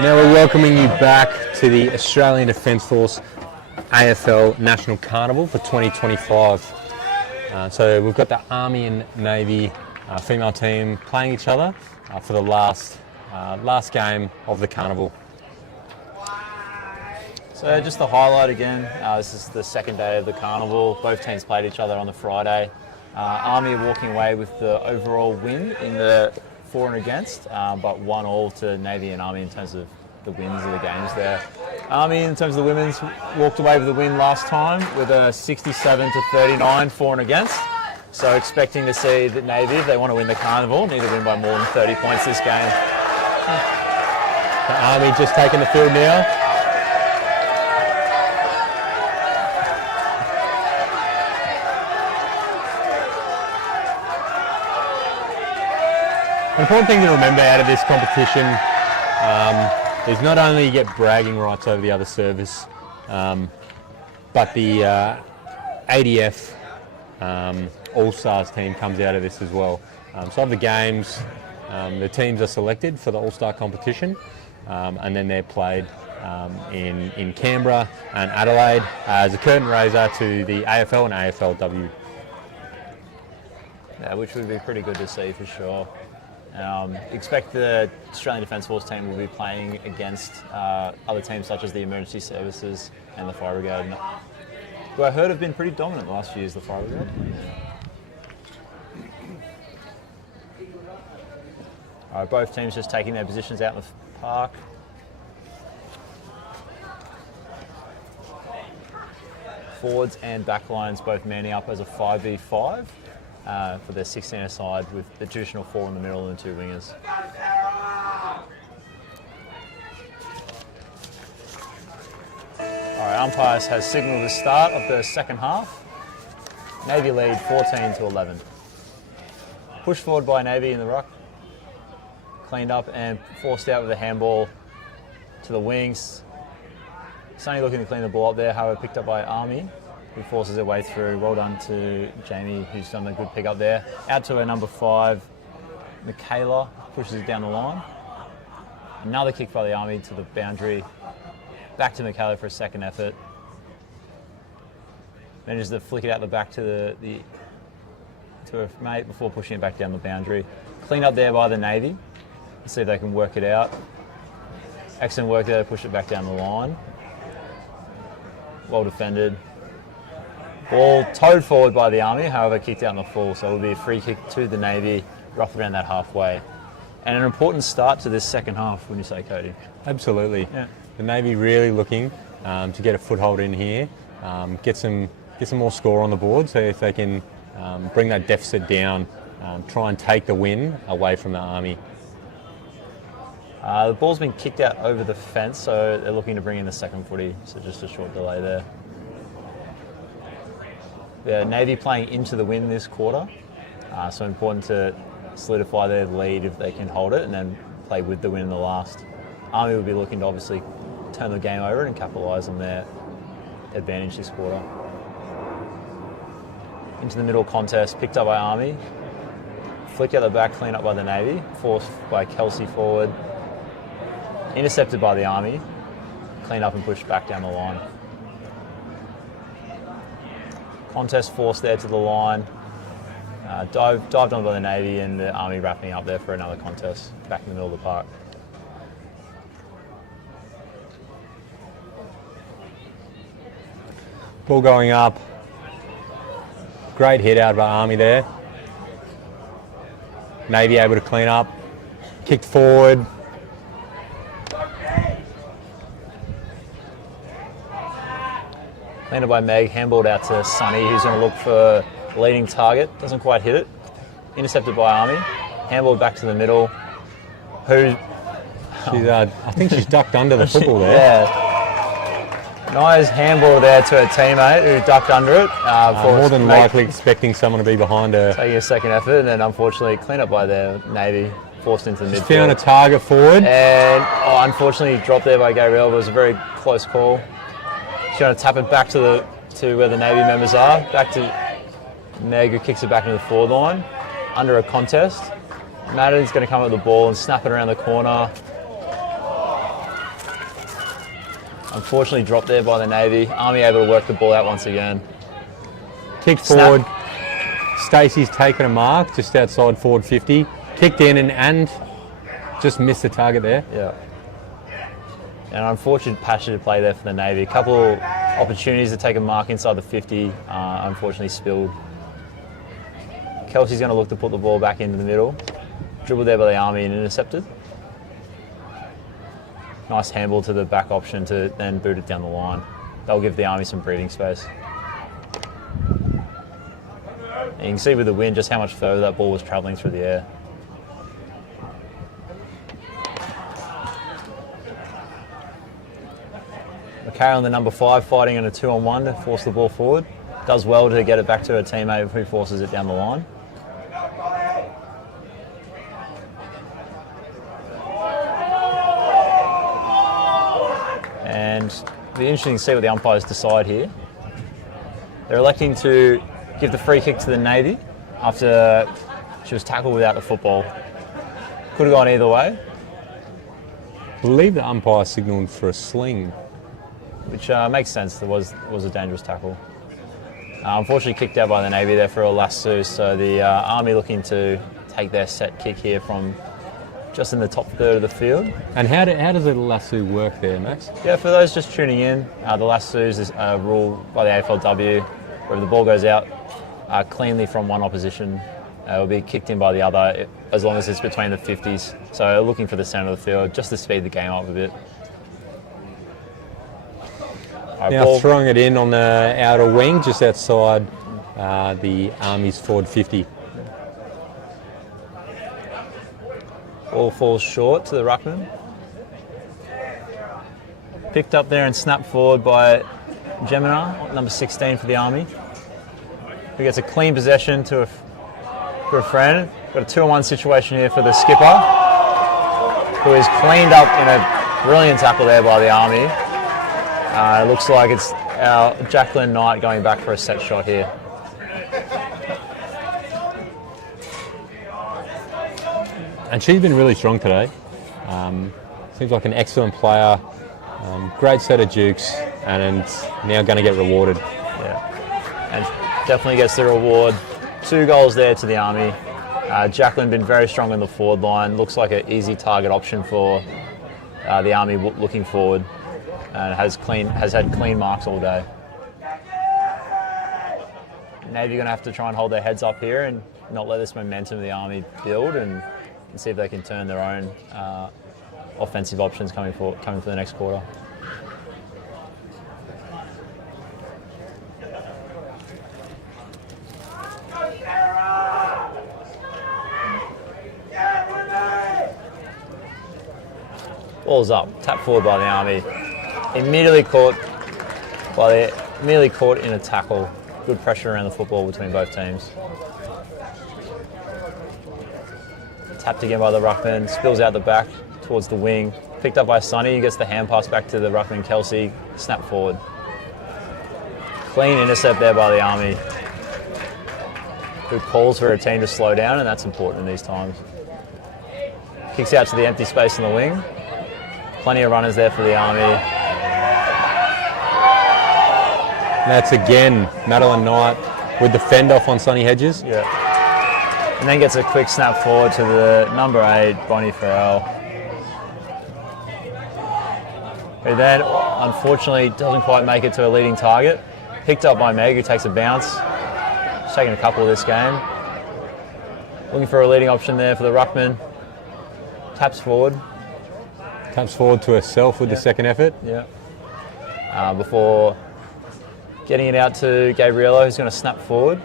Now we're welcoming you back to the Australian Defence Force AFL National Carnival for 2025. So we've got the Army and Navy female team playing each other for the last game of the carnival. So just the highlight again, this is the second day of the carnival. Both teams played each other on the Friday. Army walking away with the overall win in the for and against, but 1-1 to Navy and Army in terms of the wins of the games there. Army, in terms of the women's, walked away with the win last time with a 67-39 for and against. So expecting to see that Navy, if they want to win the carnival, need to win by more than 30 points this game. The Army just taking the field now. An important thing to remember out of this competition is not only you get bragging rights over the other service, but the ADF All-Stars team comes out of this as well. So of the games, the teams are selected for the All-Star competition, and then they're played in Canberra and Adelaide as a curtain raiser to the AFL and AFLW. Yeah, which would be pretty good to see for sure. Expect the Australian Defence Force team will be playing against other teams such as the Emergency Services and the Fire Brigade, who I heard have been pretty dominant the last few years, the Fire Brigade. All right, both teams just taking their positions out in the park. Forwards and backlines both manning up as a 5v5. For their 16-a-side with the traditional 4 in the middle and 2 wingers. All right, umpires has signalled the start of the second half. Navy lead 14-11. Pushed forward by Navy in the ruck. Cleaned up and forced out with a handball to the wings. Sonny looking to clean the ball up there, however picked up by Army, who forces their way through. Well done to Jamie, who's done a good pick up there. Out to her number 5, Michaela, pushes it down the line. Another kick by the Army to the boundary. Back to Michaela for a second effort. Manages to flick it out the back to to her mate before pushing it back down the boundary. Cleaned up there by the Navy. Let's see if they can work it out. Excellent work there to push it back down the line. Well defended. Ball towed forward by the Army, however kicked out in the full, so it'll be a free kick to the Navy, roughly around that halfway. And an important start to this second half, wouldn't you say, Cody? Absolutely. Yeah. The Navy really looking to get a foothold in here, get some more score on the board, so if they can bring that deficit down, try and take the win away from the Army. The ball's been kicked out over the fence, so they're looking to bring in the second footy, so just a short delay there. The Navy playing into the win this quarter, so important to solidify their lead if they can hold it and then play with the win in the last. Army will be looking to obviously turn the game over and capitalise on their advantage this quarter. Into the middle contest, picked up by Army, flicked out the back, cleaned up by the Navy, forced by Kelsey forward, intercepted by the Army, cleaned up and pushed back down the line. Contest forced there to the line, dived on by the Navy, and the Army wrapping up there for another contest back in the middle of the park. Ball going up. Great hit out by Army there. Navy able to clean up. Kicked forward. Cleaned up by Meg, handballed out to Sonny, who's going to look for leading target. Doesn't quite hit it. Intercepted by Army. Handballed back to the middle. I think she's ducked under the football there. Yeah. Nice handball there to her teammate who ducked under it. More than likely expecting someone to be behind her. Taking a second effort, and then unfortunately cleaned up by the Navy, forced into the midfield. Found a target forward. And unfortunately dropped there by Gabrielle, but it was a very close call. She's going to tap it back to where the Navy members are. Back to Meg, who kicks it back into the forward line. Under a contest. Madden's going to come up with the ball and snap it around the corner. Unfortunately dropped there by the Navy. Army able to work the ball out once again. Kicked forward. Stacey's taken a mark just outside forward 50. Kicked in and just missed the target there. Yeah. An unfortunate passionate play there for the Navy. A couple opportunities to take a mark inside the 50, unfortunately spilled. Kelsey's going to look to put the ball back into the middle. Dribbled there by the Army and intercepted. Nice handball to the back option to then boot it down the line. That'll give the Army some breathing space. And you can see with the wind just how much further that ball was travelling through the air. McCarroll, the number 5, fighting in a 2-on-1 to force the ball forward. Does well to get it back to a teammate who forces it down the line. And it'll be interesting to see what the umpires decide here. They're electing to give the free kick to the Navy after she was tackled without the football. Could have gone either way. I believe the umpire signalled for a sling. Which makes sense. There was a dangerous tackle. Unfortunately kicked out by the Navy there for a lasso, so the Army looking to take their set kick here from just in the top third of the field. And how does a lasso work there, Max? Yeah, for those just tuning in, the lassos is a rule by the AFLW where the ball goes out cleanly from one opposition, it will be kicked in by the other as long as it's between the 50s. So looking for the centre of the field just to speed the game up a bit. Now throwing it in on the outer wing, just outside the Army's forward 50. Ball falls short to the ruckman. Picked up there and snapped forward by Gemini, number 16 for the Army, who gets a clean possession to a friend. Got a 2-on-1 situation here for the skipper, who is cleaned up in a brilliant tackle there by the Army. It looks like it's our Jacqueline Knight going back for a set shot here. And she's been really strong today. Seems like an excellent player. Great set of dukes, and now going to get rewarded. Yeah, and definitely gets the reward. 2 goals there to the Army. Jacqueline been very strong on the forward line. Looks like an easy target option for the Army looking forward, and has had clean marks all day. Navy are going to have to try and hold their heads up here and not let this momentum of the Army build, and see if they can turn their own offensive options coming for the next quarter. Ball's up, tapped forward by the Army. Immediately caught in a tackle. Good pressure around the football between both teams. Tapped again by the ruckman, spills out the back towards the wing. Picked up by Sonny, who gets the hand pass back to the ruckman Kelsey, snap forward. Clean intercept there by the Army, who calls for a team to slow down, and that's important in these times. Kicks out to the empty space in the wing. Plenty of runners there for the Army. That's again Madeline Knight with the fend off on Sonny Hedges. Yeah. And then gets a quick snap forward to the number 8, Bonnie Farrell, who then unfortunately doesn't quite make it to a leading target. Picked up by Meg, who takes a bounce. She's taken a couple this game. Looking for a leading option there for the ruckman. Taps forward. Taps forward to herself with the second effort. Yeah. Before getting it out to Gabriella, who's going to snap forward.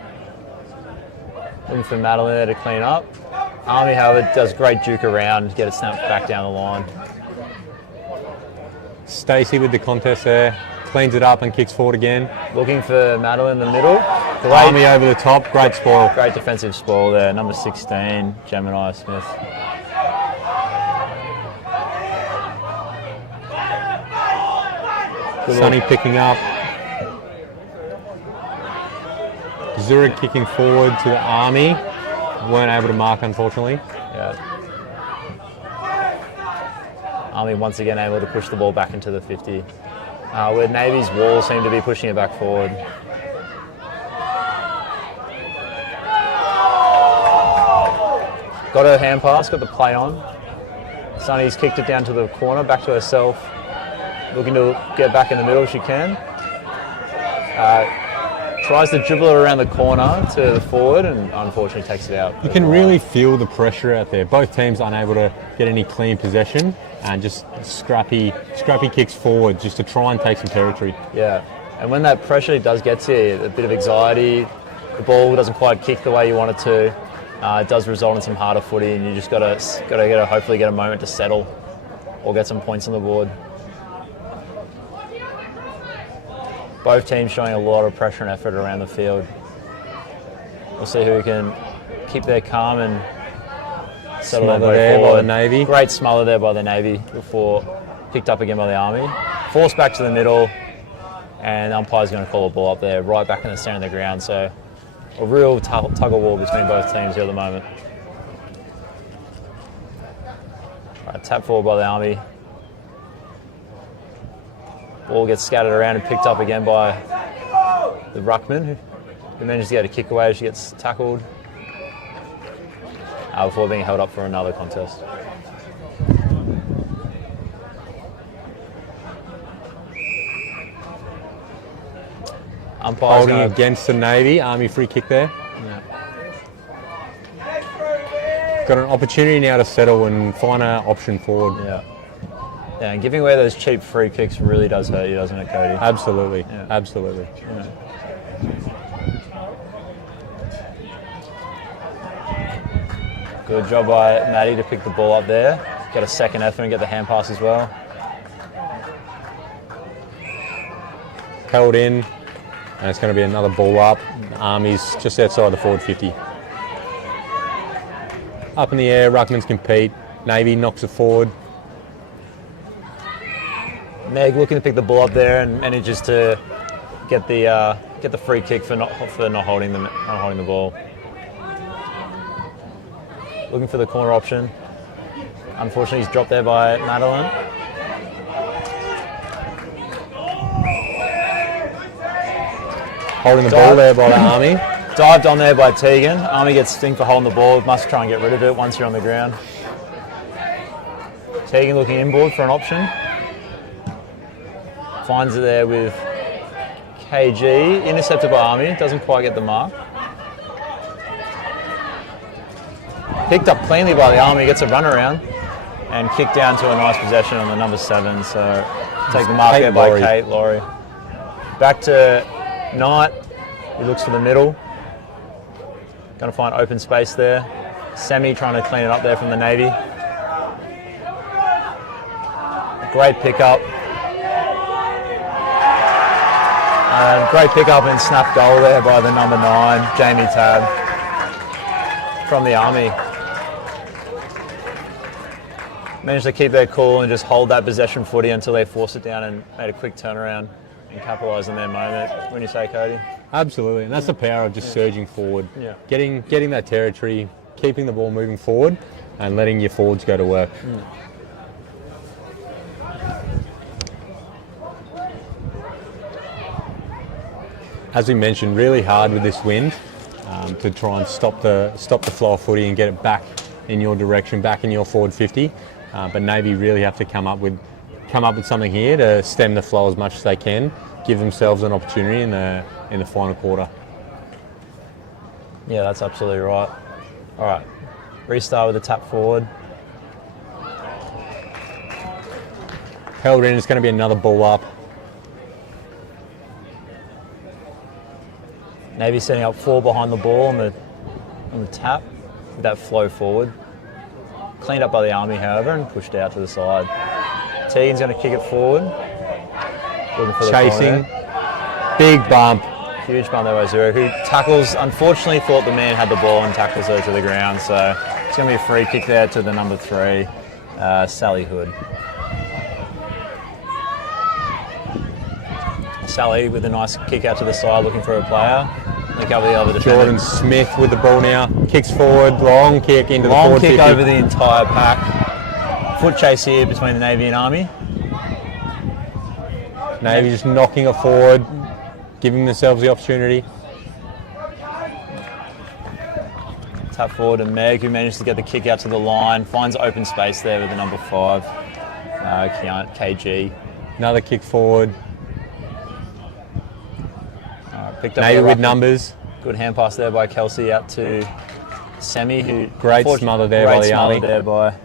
Looking for Madeline there to clean up. Army, however, does great juke around, get it snapped back down the line. Stacey with the contest there, cleans it up and kicks forward again. Looking for Madeline in the middle. Army over the top, great spoil. Great defensive spoil there, number 16, Gemini Smith. Sonny picking up. Zurich kicking forward to the Army. Weren't able to mark, unfortunately. Yeah. Army once again able to push the ball back into the 50. Where Navy's wall seem to be pushing it back forward. Got her hand pass, got the play on. Sunny's kicked it down to the corner, back to herself. Looking to get back in the middle if she can. Tries to dribble it around the corner to the forward and unfortunately takes it out. You can really feel the pressure out there. Both teams unable to get any clean possession and just scrappy kicks forward just to try and take some territory. Yeah, and when that pressure does get to you, a bit of anxiety, the ball doesn't quite kick the way you want it to. It does result in some harder footy, and you just got to hopefully get a moment to settle or get some points on the board. Both teams showing a lot of pressure and effort around the field. We'll see who can keep their calm and settle their way forward. By the Navy. Great smother there by the Navy before picked up again by the Army. Forced back to the middle, and the umpire's going to call a ball up there, right back in the centre of the ground. So a real tug of war between both teams here at the moment. Right, tap forward by the Army. Ball gets scattered around and picked up again by the ruckman, who manages to get a kick away as she gets tackled before being held up for another contest. Umpire's holding against the Navy. Army free kick there. Yeah. Got an opportunity now to settle and find an option forward. Yeah. Yeah, and giving away those cheap free kicks really does hurt you, doesn't it, Cody? Absolutely, Yeah. absolutely. Yeah. Good job by Maddie to pick the ball up there. Get a second effort and get the hand pass as well. Held in, and it's going to be another ball up. Army's just outside the forward 50. Up in the air, ruckmans compete. Navy knocks it forward. Meg looking to pick the ball up there and manages to get the free kick for not holding the ball. Looking for the corner option. Unfortunately, he's dropped there by Madeline. Holding the ball there by the Army. Dived on there by Tegan. Army gets stinged for holding the ball. Must try and get rid of it once you're on the ground. Tegan looking inboard for an option. Finds it there with KG. Intercepted by Army. Doesn't quite get the mark. Picked up cleanly by the Army. Gets a run around and kicked down to a nice possession on the number 7. So take the mark there by Kate Laurie. Back to Knight. He looks for the middle. Going to find open space there. Semi trying to clean it up there from the Navy. Great pickup. Great pickup and snap goal there by the number 9, Jamie Tabb, from the Army. Managed to keep their cool and just hold that possession footy until they forced it down and made a quick turnaround and capitalised on their moment. When you say, Cody? Absolutely, and that's the power of just surging forward. Yeah. Getting that territory, keeping the ball moving forward and letting your forwards go to work. As we mentioned, really hard with this wind to try and stop the flow of footy and get it back in your direction, back in your forward 50. But Navy really have to come up with something here to stem the flow as much as they can, give themselves an opportunity in the final quarter. Yeah, that's absolutely right. All right, restart with a tap forward. Held in, it's going to be another ball up. Navy setting up 4 behind the ball on the tap with that flow forward. Cleaned up by the Army, however, and pushed out to the side. Tegan's going to kick it forward. Looking for the chasing. corner. Big bump. Huge bump there by Zero, who tackles, unfortunately thought the man had the ball and tackles her to the ground. So it's going to be a free kick there to the number 3, Sally Hood. Sally with a nice kick out to the side looking for a player. Look over the other defender. Jordan Smith with the ball now. Kicks forward, long kick into the Long forward kick 50. over the entire pack. Foot chase here between the Navy and Army. Navy just knocking it forward, giving themselves the opportunity. Tap forward to Meg, who manages to get the kick out to the line. Finds open space there with the number 5, KG. Another kick forward. Picked up Navy the with ruck. numbers. Good hand pass there by Kelsey out to Semi, who Great smother there by the Army. There by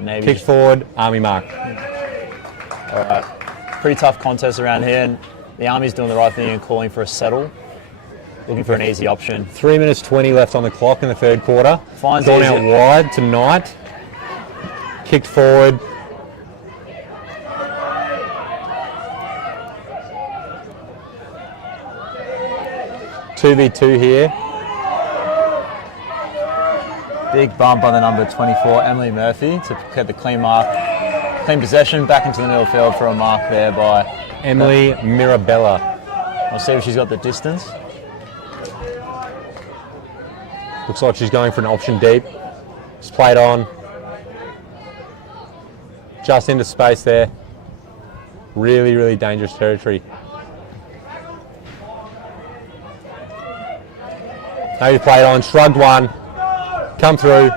Navy. Kick forward, Army mark. All right, pretty tough contest around here, and the Army's doing the right thing and calling for a settle, looking for an easy option. 3 minutes 20 left on the clock in the third quarter. Finds Gone easy. out wide to Knight. Kicked forward. Two v two here. Big bump by the number 24, Emily Murphy, to get the clean mark, clean possession back into the middle field for a mark there by Emily Mirabella. We'll see if she's got the distance. Looks like she's going for an option deep. It's played on. Just into space there. Really, really dangerous territory. Maybe played on, shrugged one. Come through.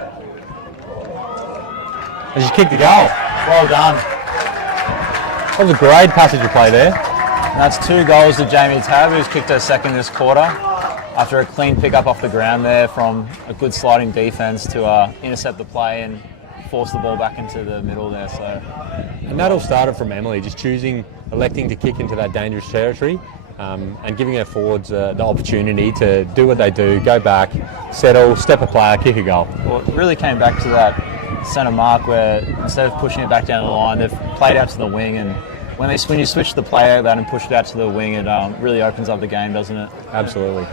And she kicked the goal. Well done. That was a great passage of play there. And that's 2 goals to Jamie Tabb, who's kicked her second this quarter after a clean pick up off the ground there from a good sliding defence to intercept the play and force the ball back into the middle there. So, And that all started from Emily, just electing to kick into that dangerous territory and giving her forwards the opportunity to do what they do, go back, settle, step a player, kick a goal. well, it really came back to that centre mark where instead of pushing it back down the line, they've played out to the wing, and when you switch the play out and push it out to the wing, it really opens up the game, doesn't it? Absolutely.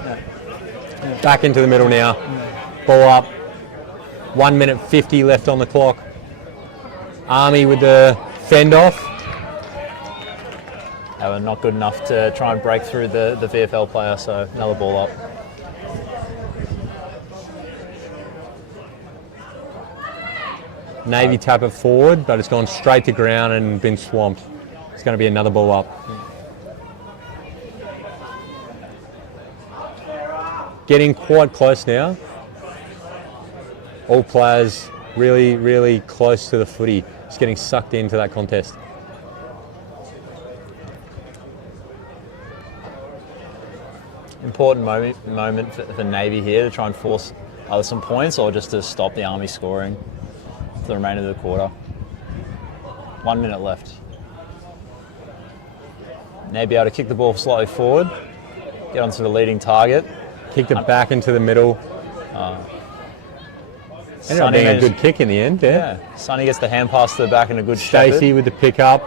Back into the middle now. Ball up. 1 minute 50 left on the clock. Army with the fend off. They were not good enough to try and break through the VFL player, so another ball up. Navy tap it forward, but it's gone straight to ground and been swamped. It's going to be another ball up. Getting quite close now. All players really, really close to the footy. Just getting sucked into that contest. Important moment for Navy here to try and force either some points or just to stop the Army scoring for the remainder of the quarter. 1 minute left. Navy able to kick the ball slightly forward, get onto the leading target. Kicked it back into the middle. Ended up being a good kick in the end, yeah. Sonny gets the hand pass to the back and a good Stacey with the pick up,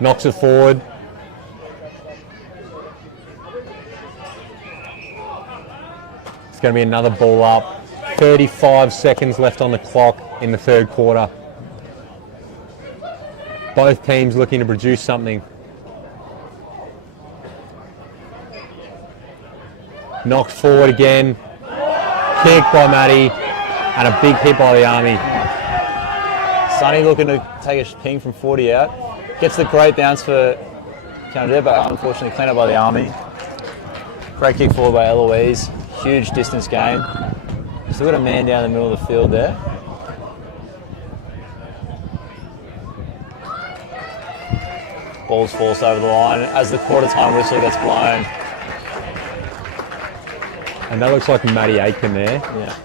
knocks it forward. It's going to be another ball up. 35 seconds left on the clock in the third quarter. Both teams looking to produce something. Knocked forward again. Kick by Maddie. And a big hit by the Army. Sonny looking to take a ping from 40 out. Gets the great bounce for Canada, but unfortunately cleaned up by the Army. Great kick forward by Eloise. Huge distance gain. Still got a man down the middle of the field there. Ball's forced over the line as the quarter time whistle gets blown. And that looks like Maddie Aitken there. Yeah.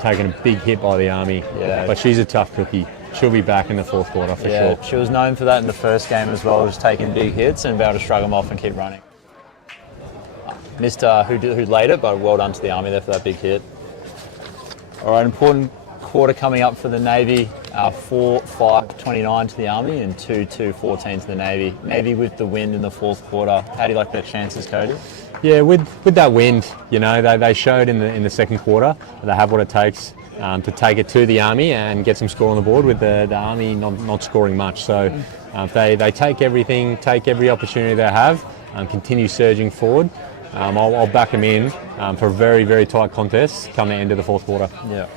Taking a big hit by the Army. Yeah. But she's a tough cookie. She'll be back in the fourth quarter for sure. She was known for that in the first game as well, just taking big hits and being able to shrug them off and keep running. Missed who laid it, but well done to the Army there for that big hit. All right, important quarter coming up for the Navy. 4-5-29 to the Army and 2-2-14 to the Navy. Navy with the win in the fourth quarter. How do you like their chances, Cody? Yeah, with that wind, you know, they showed in the second quarter that they have what it takes. to take it to the Army and get some score on the board with the Army not scoring much. So if they take everything, take every opportunity they have, continue surging forward, I'll back them in for a very, very tight contest come the end of the fourth quarter. Yeah.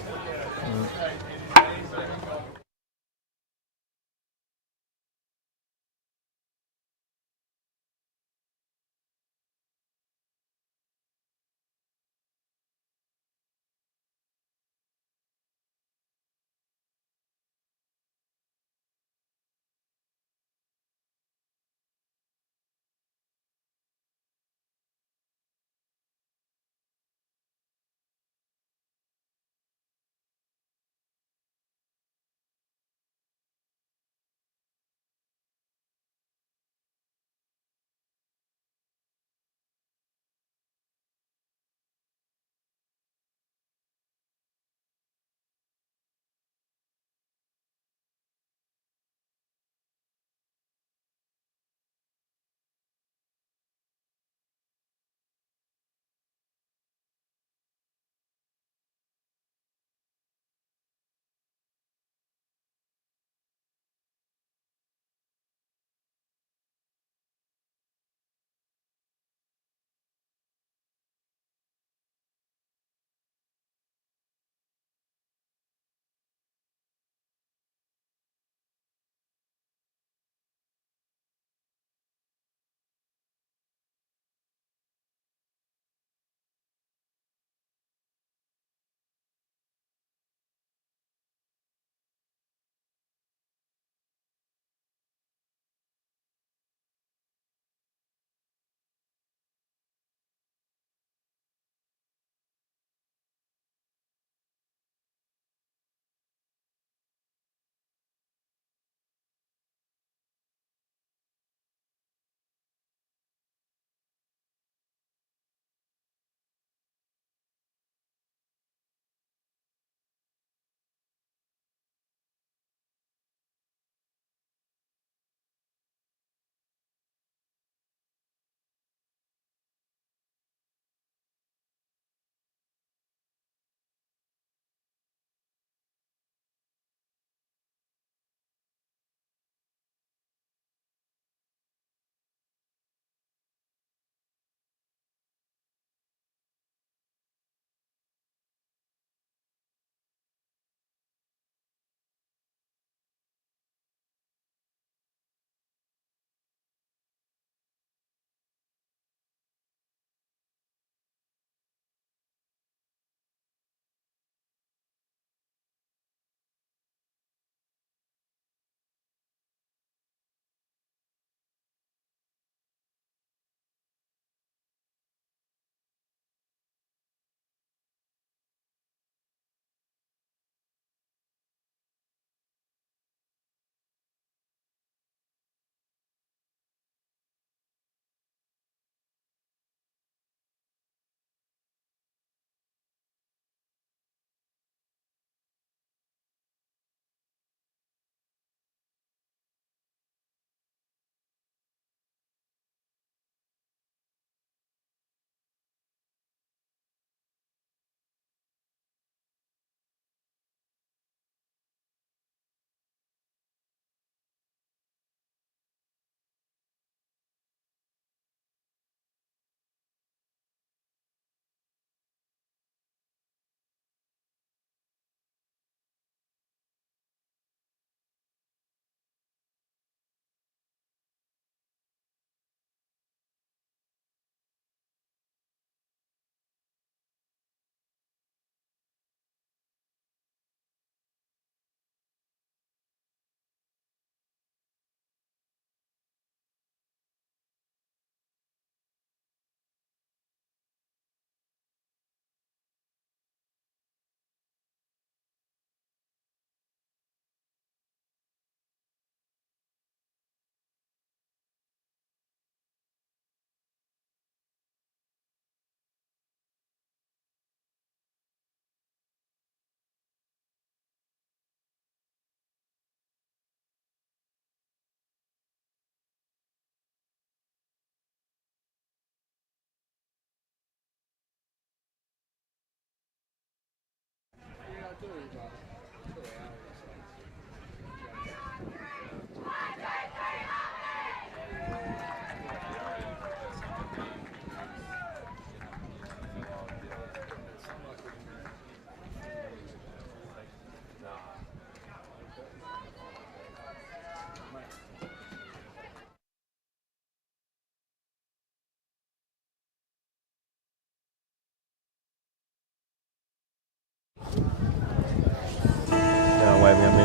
Waving at me.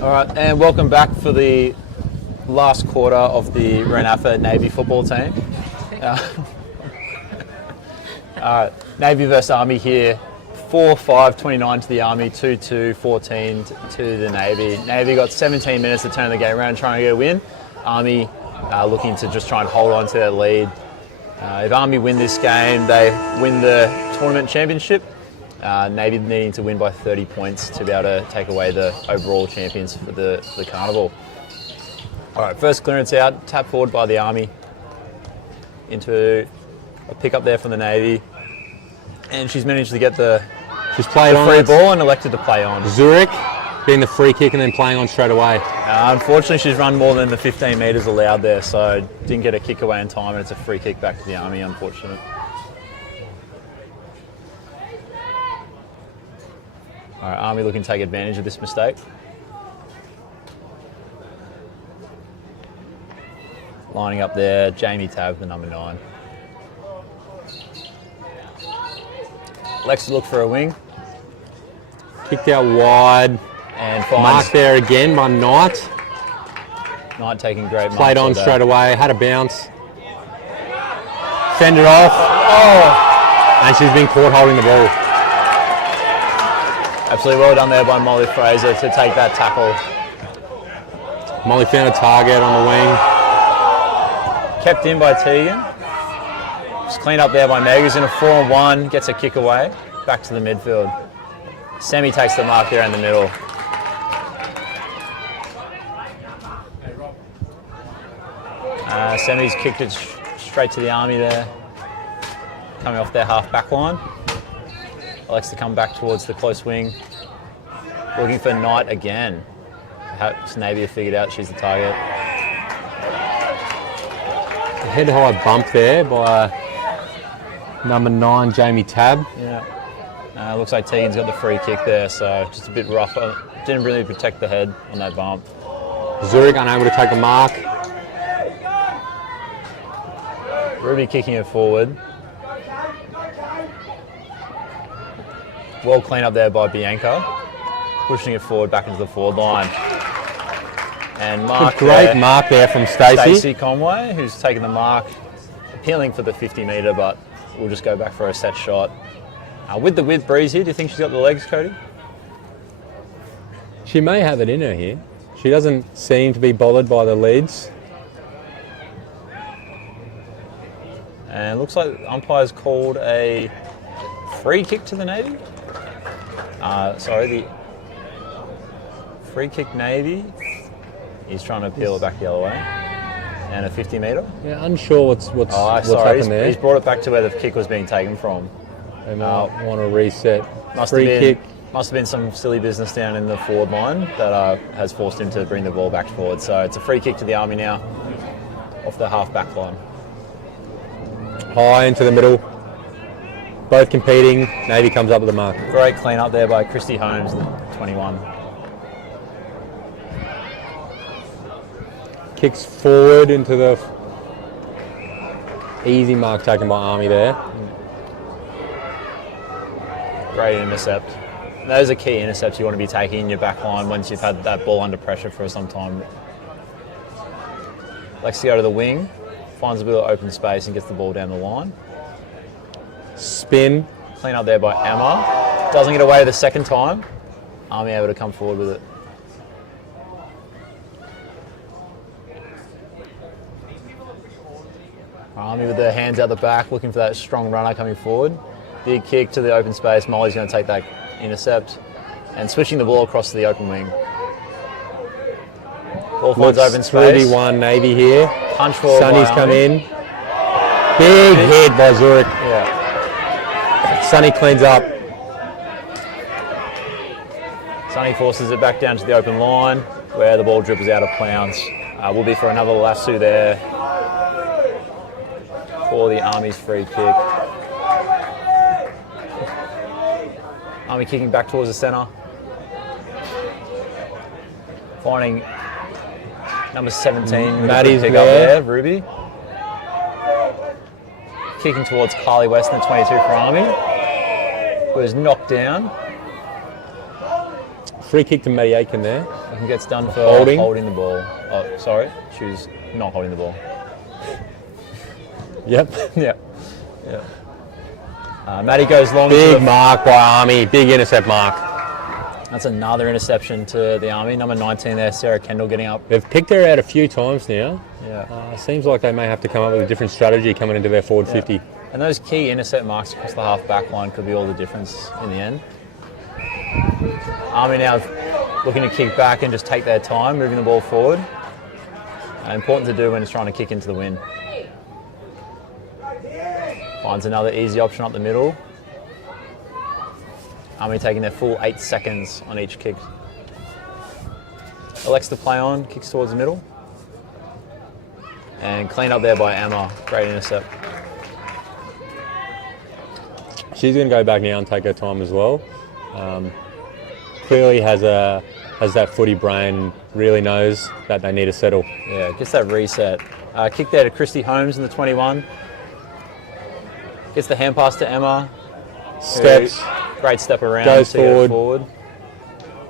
All right, and welcome back for the last quarter of the Renaffa Navy football team. All right, Navy versus Army here. 4-5-29 to the Army, 2-2-14 to the Navy. Navy got 17 minutes to turn the game around, trying to get a win. Army looking to just try and hold on to their lead. If Army win this game, they win the tournament championship. Navy needing to win by 30 points to be able to take away the overall champions for the carnival. All right, first clearance out, tap forward by the Army into a pick up there from the Navy, and she's managed to get the played on free ball and elected to play on. Zurich getting the free kick and then playing on straight away. Unfortunately, she's run more than the 15 metres allowed there, so didn't get a kick away in time, and it's a free kick back to the Army, unfortunate. All right, Army looking to take advantage of this mistake. Lining up there, Jamie Tabb, the number 9. Lex to look for a wing. Kicked out wide. And Mark finds there again by Knight. Knight taking great marks. Played on straight away, had a bounce. Fended off. Oh! And she's been caught holding the ball. Absolutely well done there by Molly Fraser to take that tackle. Molly found a target on the wing. Kept in by Tegan. Just cleaned up there by Meg, who's in a 4-on-1, gets a kick away, back to the midfield. Semi takes the mark there in the middle. Semi's kicked it straight to the Army there, coming off their half-back line. Likes to come back towards the close wing. Looking for Knight again. Perhaps Navy have figured out she's the target. Head high bump there by number 9, Jamie Tabb. Yeah. Looks like Tegan's got the free kick there, so just a bit rougher. Didn't really protect the head on that bump. Zurich unable to take the mark. Ruby kicking it forward. Well cleaned up there by Bianca. Pushing it forward back into the forward line. And Mark Great mark there from Stacey. Conway, who's taken the mark. Appealing for the 50 metre, but we'll just go back for a set shot. With the width breeze here, do you think she's got the legs, Cody? She may have it in her here. She doesn't seem to be bothered by the leads. And it looks like the umpire's called a free kick to the Navy. The free kick Navy. He's trying to peel it back the other way. And a 50 metre. Yeah, unsure what's happened there. He's brought it back to where the kick was being taken from. They might want to reset. Must have been some silly business down in the forward line that has forced him to bring the ball back forward. So it's a free kick to the Army now, off the half-back line. High into the middle. Both competing. Navy comes up with the mark. Great clean up there by Christy Holmes, 21. Kicks forward into the easy mark taken by Army there. Great intercept. Those are key intercepts you want to be taking in your back line once you've had that ball under pressure for some time. Likes to go to the wing, finds a bit of open space and gets the ball down the line. Spin. Clean up there by Emma. Doesn't get away the second time. Army able to come forward with it. Army with their hands out the back, looking for that strong runner coming forward. Big kick to the open space. Molly's going to take that intercept and switching the ball across to the open wing. Ball finds open space. 3v1 Navy here. Punch forward. Sunny's come in. Big hit by Zurich. Yeah. Sunny cleans up. Sonny forces it back down to the open line where the ball dribbles out of bounds. Will be for another lasso there for the Army's free kick. Army kicking back towards the centre. Finding number 17 with Maddie's a pick up there, Ruby. Kicking towards Carly West in the 22 for Army, who is knocked down. Free kick to Maddie Aiken there. And gets done for holding the ball. Oh, sorry, she was not holding the ball. Yep. Yeah. Maddie goes long. Big mark by Army. Big intercept mark. That's another interception to the Army. Number 19 there, Sarah Kendall getting up. They've picked her out a few times now. Yeah. Seems like they may have to come up with a different strategy coming into their forward 50. And those key intercept marks across the half back line could be all the difference in the end. Army now looking to kick back and just take their time, moving the ball forward. Important to do when it's trying to kick into the wind. Finds another easy option up the middle. Army taking their full 8 seconds on each kick. Elects to play on, kicks towards the middle. And cleaned up there by Emma. Great intercept. She's going to go back now and take her time as well. Clearly has that footy brain, really knows that they need to settle. Yeah, gets that reset. Kick there to Christy Holmes in the 21. Gets the hand pass to Emma. Steps. Great step around. Goes to get forward.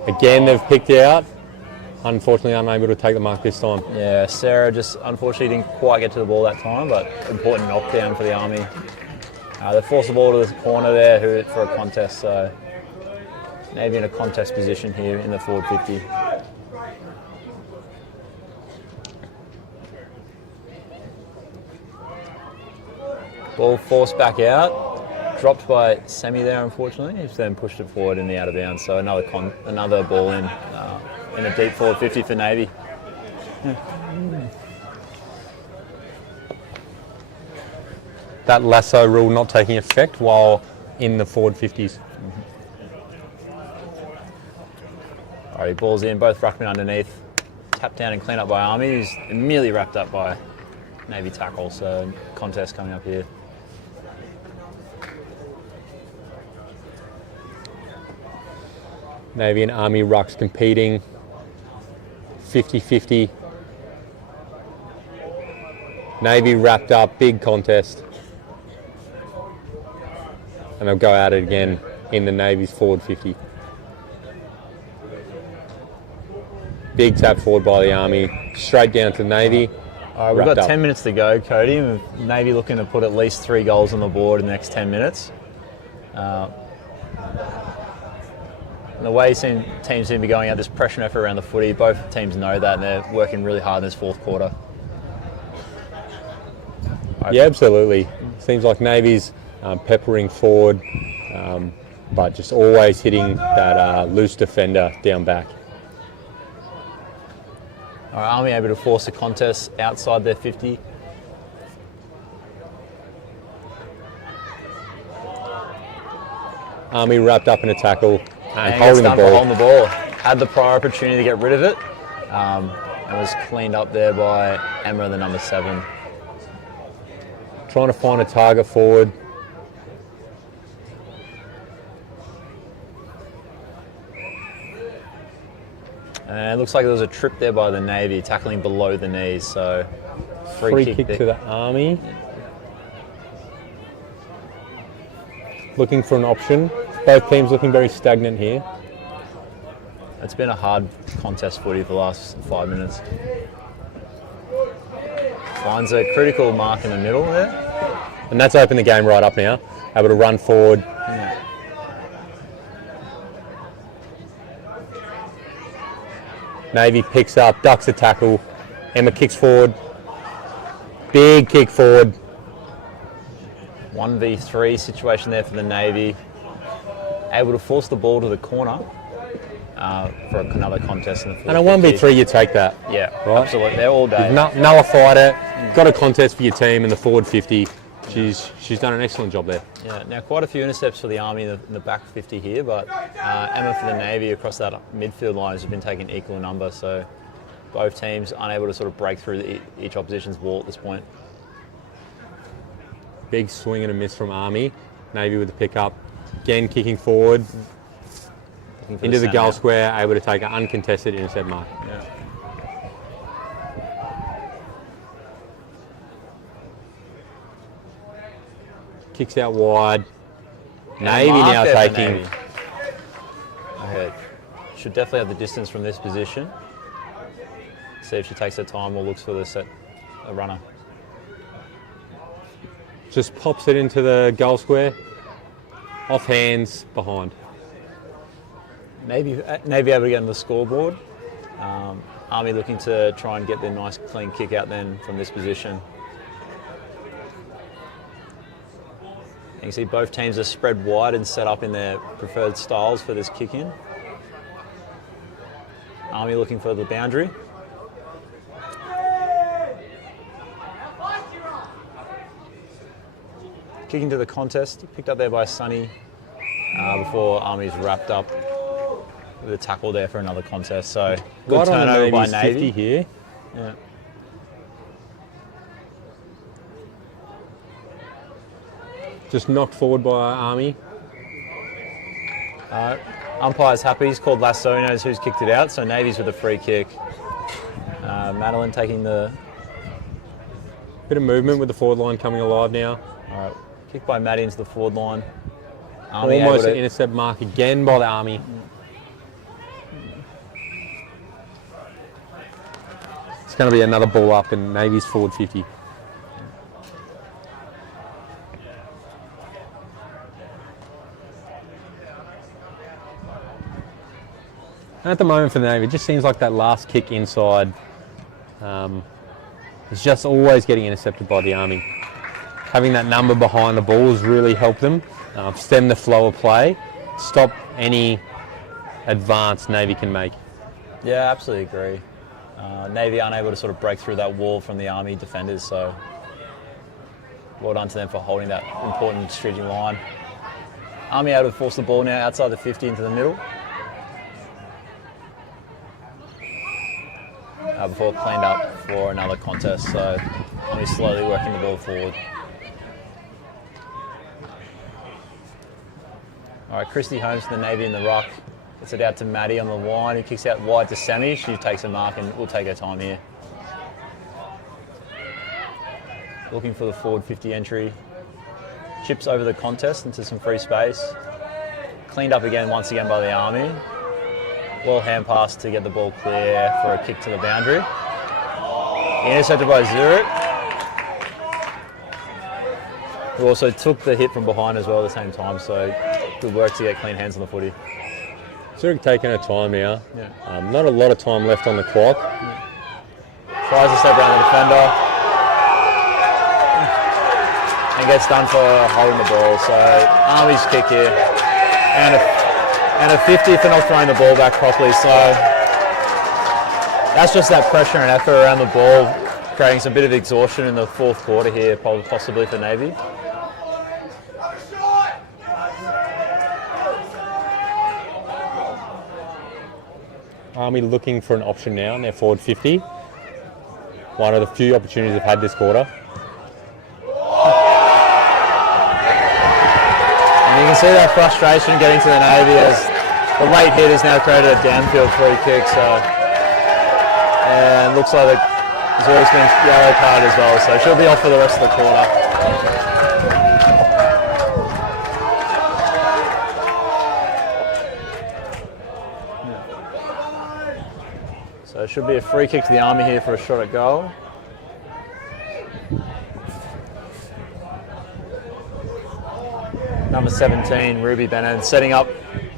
Again, they've picked out. Unfortunately, unable to take the mark this time. Yeah, Sarah just unfortunately didn't quite get to the ball that time, but important knockdown for the Army. They force the ball to the corner there for a contest, so Navy in a contest position here in the forward 50. Ball forced back out, dropped by Semi there unfortunately. He's then pushed it forward in the out of bounds, so another ball in a deep forward 50 for Navy. That lasso rule not taking effect while in the forward 50s. Alright, balls in, both ruckmen underneath. Tapped down and cleaned up by Army, who's immediately wrapped up by Navy tackle, so contest coming up here. Navy and Army rucks competing 50-50. Navy wrapped up, big contest. And they'll go at it again in the Navy's forward 50. Big tap forward by the Army, straight down to Navy. All right, we've got 10 minutes to go, Cody. Navy looking to put at least 3 goals on the board in the next 10 minutes. The way teams seem to be going out, this pressure effort around the footy, both teams know that and they're working really hard in this fourth quarter. Yeah, absolutely. Seems like Navy's peppering forward, but just always hitting that loose defender down back. All right, Army able to force a contest outside their 50. Army wrapped up in a tackle and holding the ball. Holding the ball. Had the prior opportunity to get rid of it and was cleaned up there by Emma, the number 7. Trying to find a target forward. And it looks like there was a trip there by the Navy, tackling below the knees, so free kick to the Army. Looking for an option. Both teams looking very stagnant here. It's been a hard contest footy for the last 5 minutes. Finds a critical mark in the middle there. And that's opened the game right up now. Able to run forward. Yeah. Navy picks up, ducks a tackle. Emma kicks forward. Big kick forward. 1v3 situation there for the Navy. Able to force the ball to the corner for another contest in the And a 1v3, you take that. Yeah, right? absolutely. They're all day. You've nullified it. Got a contest for your team in the forward 50. She's done an excellent job there. Yeah, now quite a few intercepts for the Army in the back 50 here, but Emma for the Navy across that midfield line has been taking equal number, so both teams unable to sort of break through each opposition's wall at this point. Big swing and a miss from Army. Navy with the pickup. Again, kicking forward into the goal square, able to take an uncontested intercept mark. Yeah. Kicks out wide. Navy now taking. Navy. Ahead. Should definitely have the distance from this position. See if she takes her time or looks for a runner. Just pops it into the goal square. Off hands, behind. Navy able to get on the scoreboard. Army looking to try and get their nice clean kick out then from this position. You can see both teams are spread wide and set up in their preferred styles for this kick in. Army looking for the boundary. Kicking to the contest, picked up there by Sunny before Army's wrapped up with a tackle there for another contest. So good Right turnover by on the Navy 50 here. Yeah. Just knocked forward by Army. Umpire's happy. He's called lasso, knows who's kicked it out. So Navy's with a free kick. Madeline taking the... Bit of movement with the forward line coming alive now. All right, kick by Maddie into the forward line. Army Almost able an to, intercept mark again by the Army. It's going to be another ball up in Navy's forward 50. And at the moment for the Navy, it just seems like that last kick inside is just always getting intercepted by the Army. Having that number behind the ball has really helped them stem the flow of play, stop any advance Navy can make. yeah, absolutely agree. Navy unable to sort of break through that wall from the Army defenders, so well done to them for holding that important stretching line. Army able to force the ball now outside the 50 into the middle. Before cleaned up for another contest, so Army slowly working the ball forward. All right, Christy Holmes to the Navy in the ruck. Gets it out to Maddie on the line, who kicks out wide to Sammy. She takes a mark and will take her time here. Looking for the forward 50 entry. Chips over the contest into some free space. Cleaned up again once again by the Army. Well hand pass to get the ball clear for a kick to the boundary. Intercepted by Zurich, who also took the hit from behind as well at the same time, so good work to get clean hands on the footy. Zurich taking her time now. Yeah. Not a lot of time left on the clock. Tries to step around the defender and gets done for holding the ball. So Army's kick here and a 50 for not throwing the ball back properly. So that's just that pressure and effort around the ball, creating some bit of exhaustion in the fourth quarter here, possibly for Navy. Army looking for an option now in their forward 50. One of the few opportunities they've had this quarter. And you can see that frustration getting to the Navy as the late hit has now created a downfield free kick. So, and looks like Zurich's been yellow card as well, so she'll be off for the rest of the quarter. So it should be a free kick to the Army here for a shot at goal. Number 17, Ruby Bennett, setting up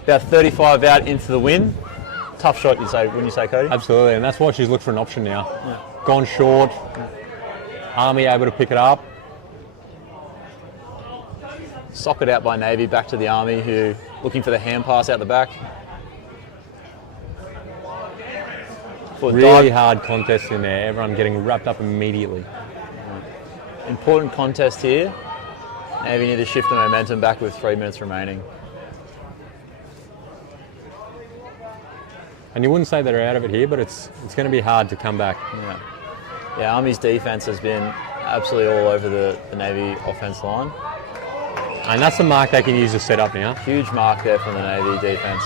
about 35 out into the win. Tough shot, wouldn't you say, Cody? Absolutely, and that's why she's looked for an option now. Yeah. Gone short. Army able to pick it up. Socked out by Navy, back to the Army, who looking for the hand pass out the back. Really hard contest in there. Everyone getting wrapped up immediately. Important contest here. Navy need to shift the momentum back with 3 minutes remaining. And you wouldn't say they're out of it here, but it's going to be hard to come back. Yeah, Army's defence has been absolutely all over the Navy offence line. And that's the mark they can use to set up now. Huge mark there from the Navy defence.